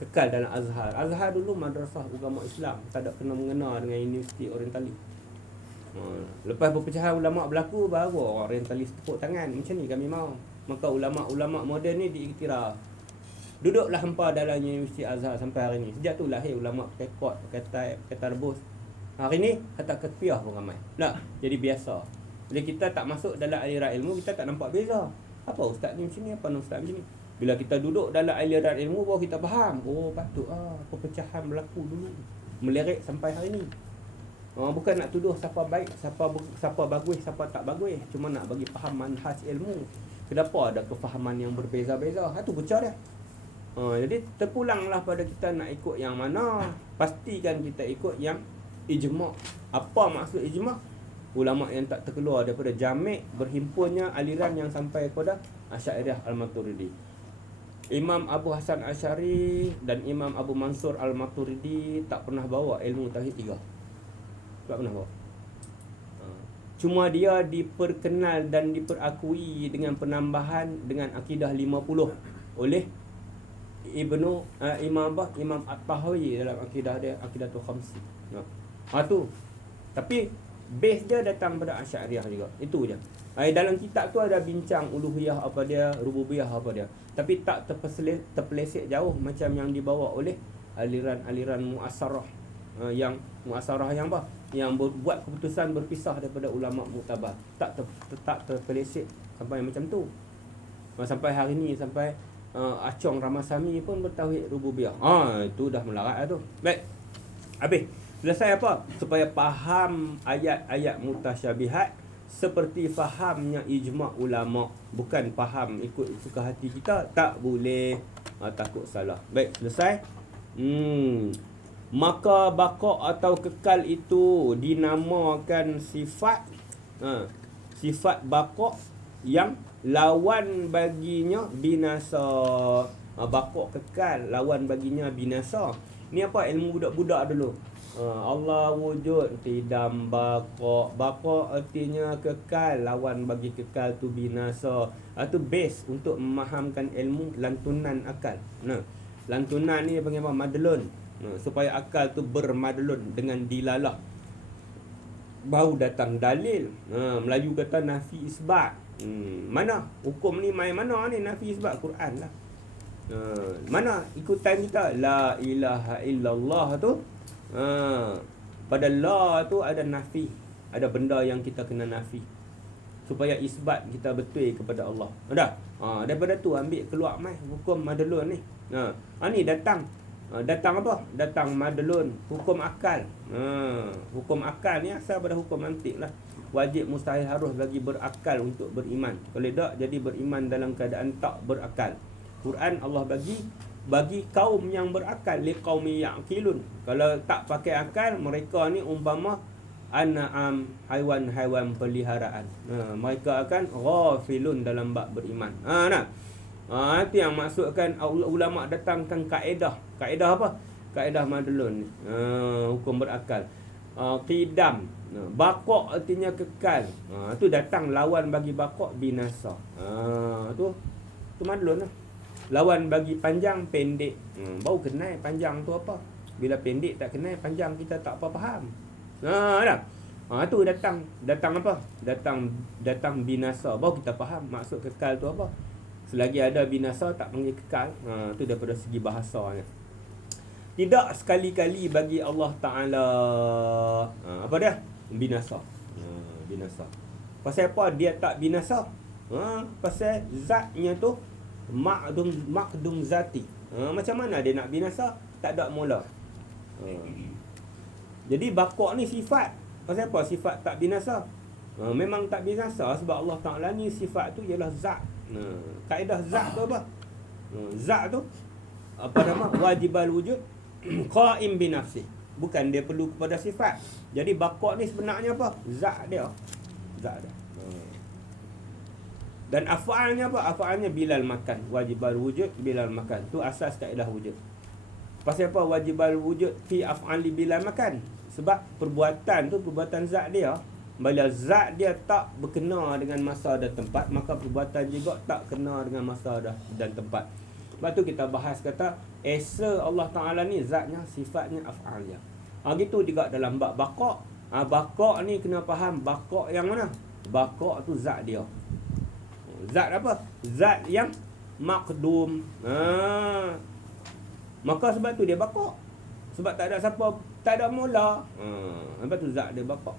Kekal dalam Azhar. Azhar dulu madrasah agama Islam, tak ada kena-mengena dengan Universiti Orientalis. Lepas perpecahan ulama berlaku, baru orang Orientalis tepuk tangan. Macam ni kami mau. Maka ulama-ulama moden ni diiktiraf. Duduklah hampa dalam Universiti Azhar sampai hari ni. Sejak tu lahir ulama rekod, kata rebus. Hari ni kata kepiah pun ramai. Nah, jadi biasa. Bila kita tak masuk dalam aliran ilmu, kita tak nampak beza. Apa ustaz ni macam ni, apa ustaz macam ni. Bila kita duduk dalam aliran ilmu, baru kita faham. Oh, patut perpecahan berlaku dulu. Melirik sampai hari ni. Bukan nak tuduh siapa baik, siapa bagus, siapa tak bagus. Cuma nak bagi faham manhaj ilmu. Kenapa ada kefahaman yang berbeza-beza? Itu pecah dia. Jadi terpulanglah pada kita nak ikut yang mana. Pastikan kita ikut yang ijma'. Apa maksud ijma'? Ulama' yang tak terkeluar daripada jami' berhimpunnya aliran yang sampai kepada Asy'ariyah Al-Maturidi. Imam Abu Hasan Asy'ari dan Imam Abu Mansur Al-Maturidi tak pernah bawa ilmu tauhid 3. Tak pernah bawa. Cuma dia diperkenal dan diperakui dengan penambahan dengan akidah 50 oleh Imam At-Tahawi dalam akidah dia, Aqidatul Khamsi. Tu. Tapi base dia datang pada Asy'ariyah juga. Itu je. Dalam kitab tu ada bincang uluhiyah apa dia, rububiyah apa dia. Tapi tak terpeleset jauh macam yang dibawa oleh aliran-aliran mu'asarah. Yang mu'asarah yang apa? Yang buat keputusan berpisah daripada ulama' muktabar. Tak terpeleset sampai macam tu. Sampai hari ni, sampai Acong Ramasami pun bertauhid rububiyah. Itu dah melarat tu. Baik. Habis. Selesai apa? Supaya faham ayat-ayat mutasyabihat seperti fahamnya ijma' ulama'. Bukan faham ikut suka hati kita. Tak boleh. Takut salah. Baik, selesai. Maka baqa' atau kekal itu dinamakan sifat. Sifat baqa' yang lawan baginya binasa. Baqa' kekal, lawan baginya binasa. Ni apa ilmu budak-budak dulu. Allah wujud, qidam, baqa'. Baqa' artinya kekal, lawan bagi kekal tu binasa. Itu base untuk memahamkan ilmu lantunan akal. Lantunan ni panggil apa? Madlun. Supaya akal tu bermadlun dengan dilalah. Baru datang dalil. Melayu kata nafi isbat. Mana? Hukum ni main mana ni nafi isbat? Quran lah. Mana ikutan kita? La ilaha illallah tu. Pada la tu ada nafi. Ada benda yang kita kena nafi. Supaya isbat kita betul kepada Allah. Dah. Daripada tu ambil keluar mai hukum madlun ni. Ni datang. Datang apa? Datang madlun, hukum akal. Hukum akal ni asal pada hukum mantik lah. Wajib mustahil harus bagi berakal untuk beriman. Kalau tak, jadi beriman dalam keadaan tak berakal. Quran Allah bagi kaum yang berakal, liqaumi ya'qilun. Kalau tak pakai akal, mereka ni umpama an'am, haiwan-haiwan peliharaan. Mereka akan ghafilun dalam bab beriman. Itu yang maksudkan ulama datangkan kaedah. Kaedah apa? Kaedah madlun. Hukum berakal. Qidam. Baqa' artinya kekal. Itu datang lawan bagi baqa' binasa. Tu madlun lah. Lawan bagi panjang, pendek. Baru kenal panjang tu apa. Bila pendek tak kenal, panjang kita tak apa faham. Dah. Tu datang apa? Datang binasa. Baru kita faham maksud kekal tu apa. Selagi ada binasa tak panggil kekal. Tu daripada segi bahasanya. Tidak sekali-kali bagi Allah Ta'ala apa dia? Binasa. Binasa. Pasal apa dia tak binasa? Pasal zatnya tu makdum zati. Macam mana dia nak binasa? Tak ada mula. Jadi bakok ni sifat. Pasal apa sifat tak binasa? Memang tak binasa sebab Allah Ta'ala ni sifat tu ialah zat. Kaedah zat tu apa? Zat tu apa nama? Wajibal wujud qaim binafsi. Bukan dia perlu kepada sifat. Jadi bakok ni sebenarnya apa? Zat dia. Dan af'alnya apa? Af'alnya bilal makan. Wajibal wujud bilal makan. Tu asas kaedah wujud. Pasal apa wajibal wujud fi af'ali bilal makan? Sebab perbuatan tu perbuatan zat dia. Bila zat dia tak berkena dengan masa dan tempat, maka perbuatan juga tak kena dengan masa dan tempat. Sebab tu kita bahas kata esa Allah Ta'ala ni zatnya, sifatnya, af'alnya. Gitu juga dalam bab bakok. Bakok ni kena faham bakok yang mana? Bakok tu zat dia. Zat apa? Zat yang makdum. Maka sebab tu dia bakok. Sebab tak ada siapa, tak ada mula. Sebab tu zat dia bakok.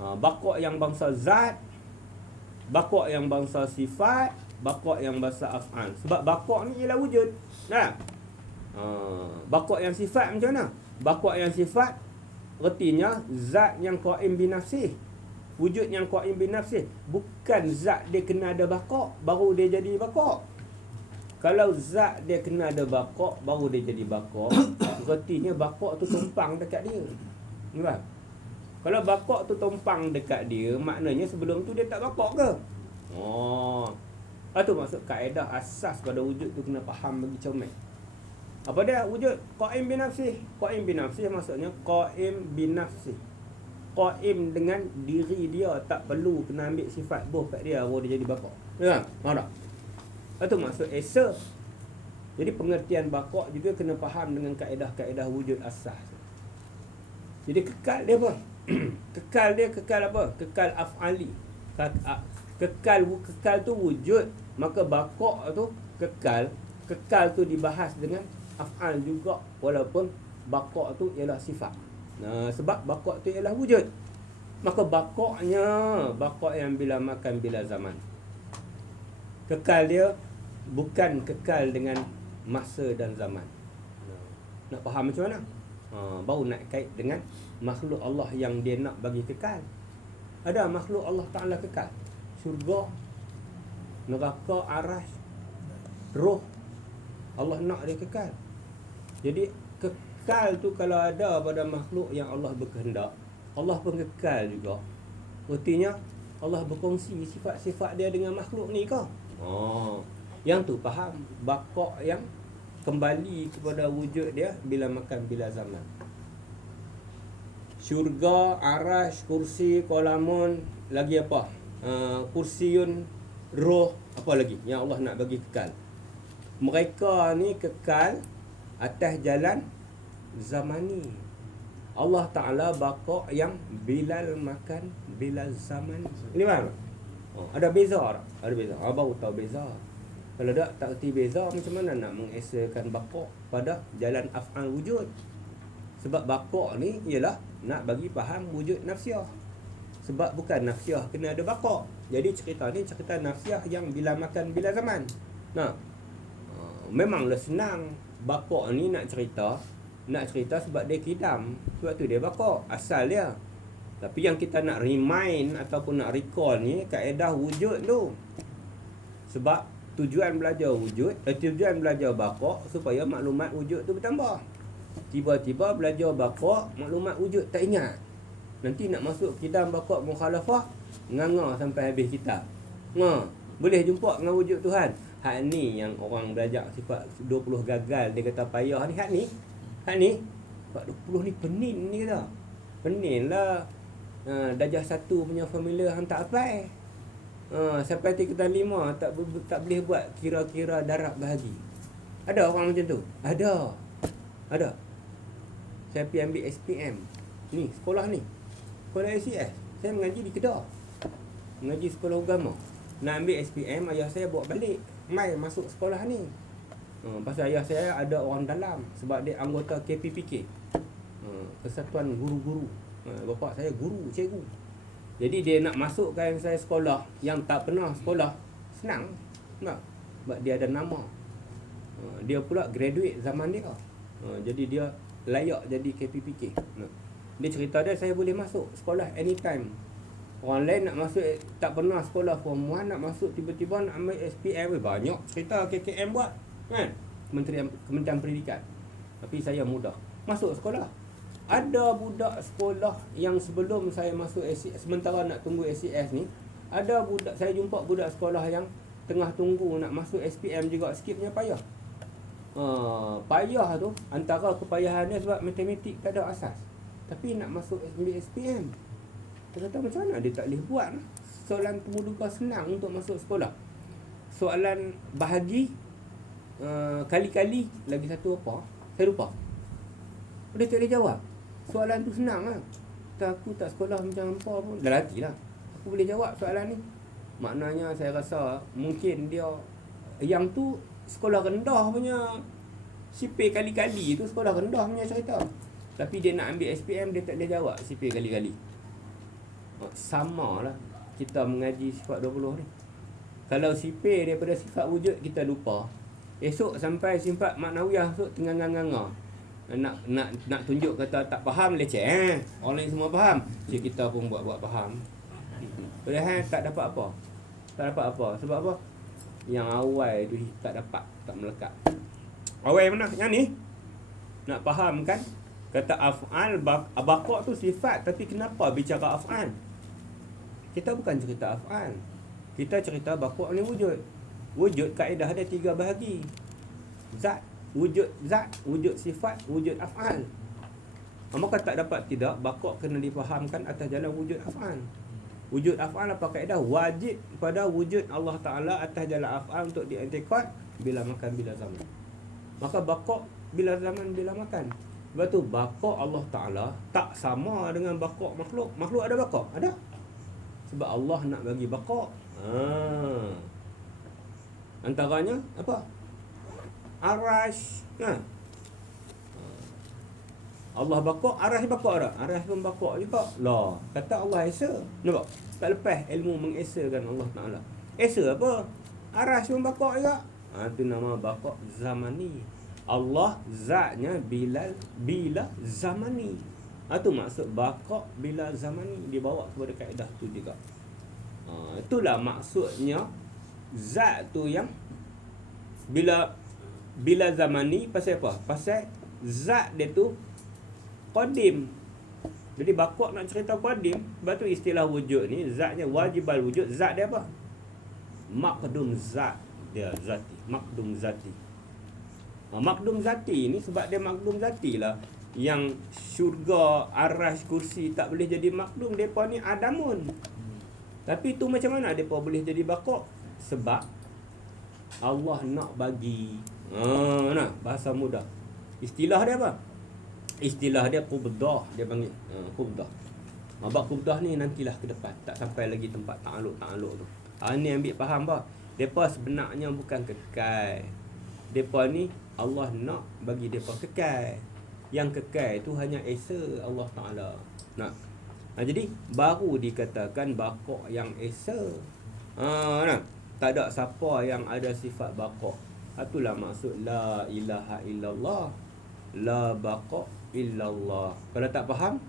Bakok yang bangsa zat, bakok yang bangsa sifat, bakok yang bangsa af'al. Sebab bakok ni ialah wujud. Nah. Bakok yang sifat macam mana? Bakok yang sifat artinya zat yang qaim binafsih. Wujud yang qaim binafsih. Bukan zat dia kena ada bakok baru dia jadi bakok. Kalau zat dia kena ada bakok baru dia jadi bakok, artinya bakok tu tumpang dekat dia. Nampak? Kalau bakok tu tumpang dekat dia, maknanya sebelum tu dia tak bakok ke? Itu maksud kaedah asas pada wujud tu kena faham bagi comel. Apa dia wujud? Qaim binafsih. Qaim binafsih maksudnya qaim binafsih. Qaim dengan diri dia, tak perlu kena ambil sifat boh kat dia baru dia jadi bakok. Ya, faham tak? Itu maksud esa. Jadi pengertian bakok juga kena faham dengan kaedah-kaedah wujud asas. Jadi kekal dia apa? Kekal apa? Kekal af'ali. Kekal tu wujud, maka bakok tu kekal. Kekal tu dibahas dengan af'al juga, walaupun bakok tu ialah sifat. Sebab bakok tu ialah wujud. Maka bakoknya bakok yang bila makan bila zaman. Kekal dia bukan kekal dengan masa dan zaman. Nak faham macam mana? Baru nak kait dengan makhluk Allah yang dia nak bagi kekal. Ada makhluk Allah Ta'ala kekal. Syurga, neraka, arasy, roh, Allah nak dia kekal. Jadi kekal tu kalau ada pada makhluk yang Allah berkehendak, Allah pun kekal juga. Artinya Allah berkongsi sifat-sifat dia dengan makhluk ni ke? Yang tu faham bakok yang kembali kepada wujud dia bila makan bila zaman. Syurga, arasy, kursi, kolamun, lagi apa? Kursiun, roh, apa lagi yang Allah nak bagi kekal. Mereka ni kekal atas jalan zamani. Allah Ta'ala bakok yang bilal makan bilal zaman. Ini faham? Ada beza tak? Ada beza. Baru tahu beza. Kalau tak erti beza, macam mana nak mengesakan bakok pada jalan af'al wujud? Sebab bakok ni ialah nak bagi faham wujud nafsiah. Sebab bukan nafsiah kena ada bakok. Jadi cerita ni cerita nafsiah yang bila makan bila zaman. Memanglah senang bakok ni nak cerita sebab dia kidam. Sebab tu dia bakok asal dia. Tapi yang kita nak remind ataupun nak recall ni kaedah wujud tu. Sebab tujuan belajar wujud, tujuan belajar bakok supaya maklumat wujud tu bertambah. Tiba-tiba belajar bakok, maklumat wujud tak ingat. Nanti nak masuk kidam bakok mukhalafah, nganga sampai habis kitab. Boleh jumpa dengan wujud Tuhan. Hak ni yang orang belajar sifat 20 gagal, dia kata payah ni. Hak ni sifat 20 ni penin ni kata. Penin lah. Darjah 1 punya formula hang tak apply. Sampai tingkatan 5 tak boleh buat kira-kira darab bahagi. Ada orang macam tu? Ada. Saya pergi ambil SPM. Ni, sekolah ni. Sekolah ACS. Saya mengaji di Kedah. Mengaji sekolah agama. Nak ambil SPM, ayah saya bawa balik. Mai masuk sekolah ni. Pasal ayah saya ada orang dalam. Sebab dia anggota KPPK. Kesatuan Guru-Guru. Bapa saya guru, cikgu. Jadi dia nak masukkan saya sekolah yang tak pernah sekolah. Senang. Tak? Sebab dia ada nama. Dia pula graduate zaman dia. Jadi dia layak jadi KPPK. Dia cerita dia, saya boleh masuk sekolah anytime. Orang lain nak masuk tak pernah sekolah form 1 nak masuk tiba-tiba nak ambil SPM. Banyak cerita KKM buat kan, Kementerian Pendidikan. Tapi saya mudah masuk sekolah. Ada budak sekolah yang sebelum saya masuk SCS, sementara nak tunggu SCS ni, ada budak, saya jumpa budak sekolah yang tengah tunggu nak masuk SPM juga, skipnya payah. Payah tu antara kepayahannya sebab matematik tak ada asas. Tapi nak masuk SPM, dia kata macam mana dia tak boleh buat. Soalan temuduga senang untuk masuk sekolah. Soalan bahagi kali-kali lagi satu apa? Saya lupa. Dia tak boleh jawab. Soalan tu senang lah. Aku tak sekolah macam apa pun, dah latih lah. Aku boleh jawab soalan ni. Maknanya saya rasa mungkin dia yang tu sekolah rendah punya CP kali-kali tu, sekolah rendah punya cerita. Tapi dia nak ambil SPM, dia tak boleh jawab CP kali-kali. Sama lah kita mengaji sifat 20 ni. Kalau CP daripada sifat wujud kita lupa, esok sampai sifat maknawiyah esok tengah nganga. Nak tunjuk kata tak faham leceh. Orang lain semua faham, kita pun buat faham. Padahal tak dapat apa. Sebab apa? Yang awal tu tak dapat, tak melekat. Awal mana? Yang ni nak faham kan? Kata af'al, baqa' tu sifat. Tapi kenapa bicara af'al? Kita bukan cerita af'al, kita cerita baqa' ni wujud. Wujud kaedah ada 3 bahagi. Wujud zat, wujud sifat, wujud af'al. Maka tak dapat tidak, baqa' kena difahamkan atas jalan wujud af'al. Wujud af'al apa kaedah? Wajib pada wujud Allah Ta'ala atas jalan af'al untuk diiktikad bila makan, bila zaman. Maka baqa' bila zaman, bila makan. Sebab tu baqa' Allah Ta'ala tak sama dengan baqa' makhluk. Makhluk ada baqa'? Ada. Sebab Allah nak bagi baqa'. Antaranya apa? Arash. Allah baqa', arash baqa' tak? Arash pun baqa' juga. Lah, kata Allah esa. Nampak? Tak lepas ilmu mengesakan Allah Ta'ala. Esa apa? Arash pun baqa' juga. Itu nama baqa' zamani. Allah zatnya bila zamani. Itu maksud baqa' bila zamani, dibawa kepada kaedah tu juga. Itulah maksudnya zat tu yang bila zamani. Pasal apa? Pasal zat dia tu qadim. Jadi baqa' nak cerita qadim. Sebab tu istilah wujud ni, zatnya wajibal wujud. Zat dia apa? Maqdum zat dia, zati. Maqdum zati. Maqdum zati ni sebab dia maqdum zati lah. Yang syurga, arash, kursi tak boleh jadi maqdum. Mereka ni adamun. Tapi tu macam mana mereka boleh jadi baqa'? Sebab Allah nak bagi. Bahasa mudah. Istilah dia apa? Istilah dia qubdah. Dia panggil qubdah. Bab qubdah ni nantilah ke depan. Tak sampai lagi tempat ta'aluk tu. Ni ambil faham apa? Mereka sebenarnya bukan kekal. Mereka ni Allah nak bagi mereka kekal. Yang kekal tu hanya esa Allah Ta'ala. Jadi baru dikatakan baqa' yang esa. Tak ada siapa yang ada sifat baqa'. Itulah maksud la ilaha illallah, la baqa' illallah. Kalau tak faham,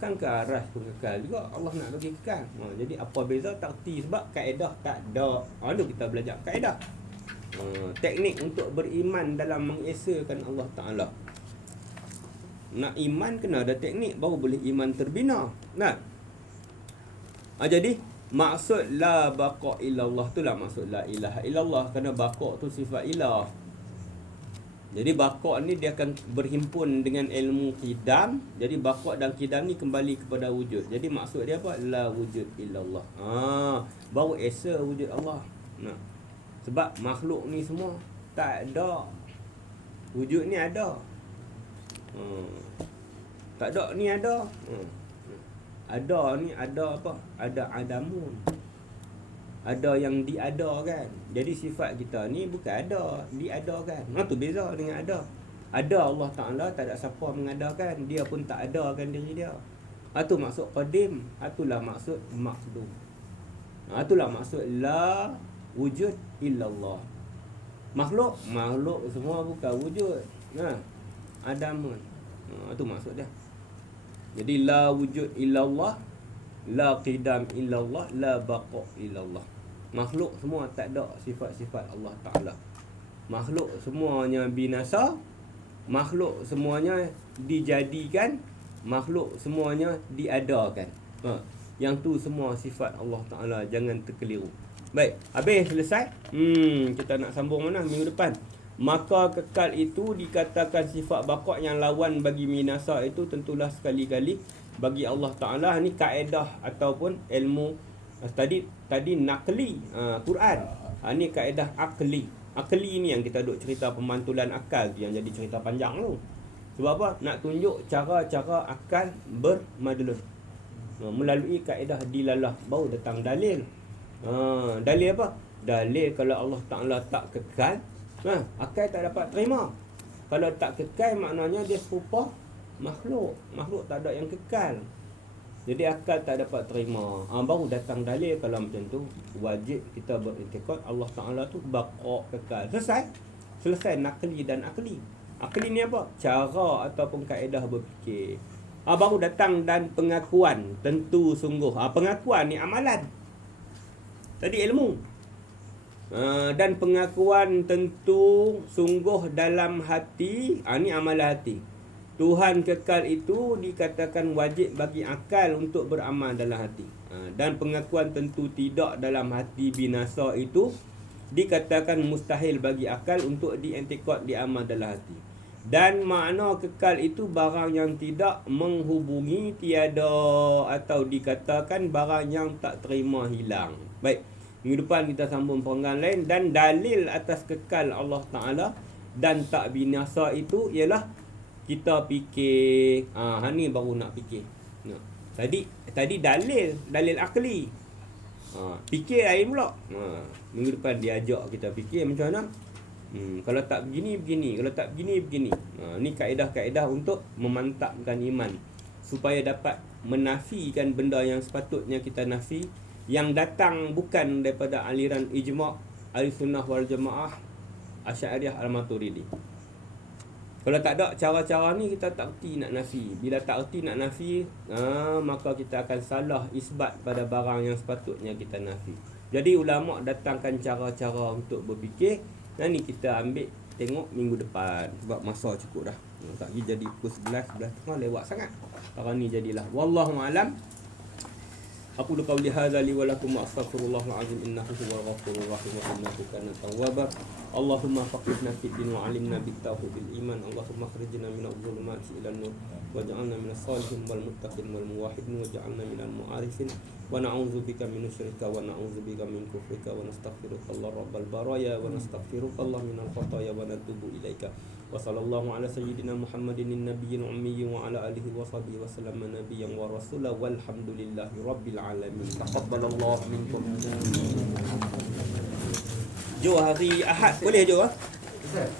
kan ke arah pun kekal juga. Allah nak bagi kekal. Jadi apa beza? Tak erti sebab kaedah tak ada. Lalu kita belajar kaedah. Teknik untuk beriman dalam mengesakan Allah Ta'ala. Nak iman kena ada teknik, baru boleh iman terbina. Jadi maksud la baqa' illallah tu lah maksud la ilaha illallah. Kerana baqa' tu sifat ilah. Jadi baqa' ni dia akan berhimpun dengan ilmu qidam. Jadi baqa' dan qidam ni kembali kepada wujud. Jadi maksud dia apa? La wujud illallah. Baru esa wujud Allah. Sebab makhluk ni semua tak ada. Wujud ni ada. Tak ada ni ada. Ada ni ada apa? Ada adamun. Ada yang diadakan. Jadi sifat kita ni bukan ada, diadakan. Tu beza dengan ada. Ada Allah Ta'ala, tak ada siapa mengadakan. Dia pun tak adakan diri dia. Itu maksud qadim. Itulah maksud maqdum. Itulah maksud la wujud illallah. Makhluk semua bukan wujud. Adamun. Itu maksud dia. Jadi la wujud illallah, la qidam illallah, la baqa illallah. Makhluk semua tak ada sifat-sifat Allah Ta'ala. Makhluk semuanya binasa, makhluk semuanya dijadikan, makhluk semuanya diadakan. Yang tu semua sifat Allah Ta'ala, jangan terkeliru. Baik, habis selesai. Kita nak sambung mana minggu depan. Maka kekal itu dikatakan sifat baqa' yang lawan bagi binasa itu tentulah sekali-kali bagi Allah Ta'ala. Ni kaedah ataupun ilmu tadi nakli Quran. Ni kaedah akli. Akli ni yang kita duk cerita pemantulan akal tu, yang jadi cerita panjang tu. Sebab apa? Nak tunjuk cara-cara akal bermadlun. Melalui kaedah dilalah baru datang dalil. Dalil apa? Dalil kalau Allah Ta'ala tak kekal, akal tak dapat terima. Kalau tak kekal maknanya dia serupa makhluk. Makhluk tak ada yang kekal. Jadi akal tak dapat terima. Baru datang dalil. Kalau macam tu wajib kita beriktikad Allah Ta'ala tu baqa' kekal. Selesai nakli dan akli. Akli ni apa? Cara ataupun kaedah berfikir. Baru datang dan pengakuan tentu sungguh. Pengakuan ni amalan. Tadi ilmu. Dan pengakuan tentu sungguh dalam hati. Ni amalan hati. Tuhan kekal itu dikatakan wajib bagi akal untuk beramal dalam hati. Dan pengakuan tentu tidak dalam hati binasa itu dikatakan mustahil bagi akal untuk dientikad diamal dalam hati. Dan makna kekal itu barang yang tidak menghubungi, tiada, atau dikatakan barang yang tak terima hilang. Baik, minggu depan kita sambung perenggan lain. Dan dalil atas kekal Allah Ta'ala dan tak binasa itu ialah kita fikir. Ni baru nak fikir. Tadi dalil akli. Fikir lain pula. Minggu depan dia ajak kita fikir macam mana. Kalau tak begini, kalau tak begini. Ni kaedah-kaedah untuk memantapkan iman supaya dapat menafikan benda yang sepatutnya kita nafi, yang datang bukan daripada aliran ijma' Ahlussunnah wal Jamaah, Asy'ariyah, Al-Maturidi. Kalau tak ada cara-cara ni, kita tak erti nak nafi. Bila tak erti nak nafi, maka kita akan salah isbat pada barang yang sepatutnya kita nafi. Jadi ulama' datangkan cara-cara untuk berfikir. Dan ni kita ambil tengok minggu depan. Sebab masa cukup dah. Tak pergi jadi pukul 11:30 lewat sangat. Sekarang ni jadilah. Wallahu'alam. Aku qauli hadza li wa lakum wa astaghfirullahal azim innahu huwal ghafurur rahim wa innahu kana tawwaba. Allahumma faqihna fid din wa 'allimna bit tauhid bil iman. Allahumma akhrijna minadh dhulumati ilan nur waj'alna minas salihin wal muttaqin wal muwahhidin waj'alna minal mu'arifin wa na'udzubika minasy syirka wa na'udzubika min kufrika wa nastaghfiruka Allah rabbal baraya wa nastaghfiruka Allah minal khataya wa natubu ilaika. Wa sallallahu ala sayyidina Muhammadin nabiyyin ummiy wa ala alihi wa sahbihi wa sallam nabiyyan wa rasula walhamdulillahi rabbil alamin. Taqabbalallahu minkum. Jo hari Ahad boleh Jo Ustaz.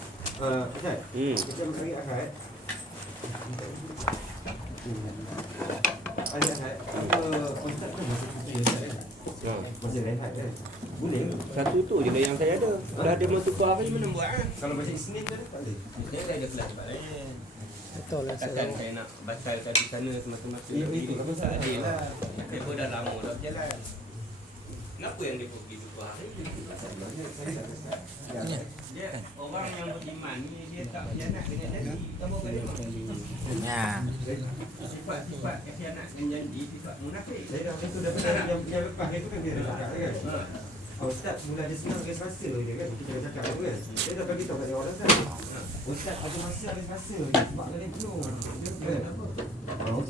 Ustaz. Kita hari Ahad. Hari Ahad. Ustaz kan masih cuti Ustaz. Masih rehat kan? Boleh ke? Satu tu je lah yang saya ada. Dah ada masa tukar hari mana buat Kalau macam Isnin tu tak boleh. Saya dah ada kelas tempat lain. Betul lah. Takkan saya nak batalkan di sana semata-mata. Itu kan tak adil lah. Dia pun dah lama dah berjalan. Kenapa yang dia pergi tukar hari? Dia orang yang beriman ni dia tak khianat dengan janji. Kamu kena sifat-sifat khianat dengan janji, sifat munafik. Saya dah itu dah pernah yang lepas itu kan kita dah cakap kan. Ustaz mula dia senang habis masa je kan. Kita dah cakap tu kan. Saya dah bagi tahu kat dia orang Ustaz. Ustaz ada masa habis masa sebab dia penuh. Okey.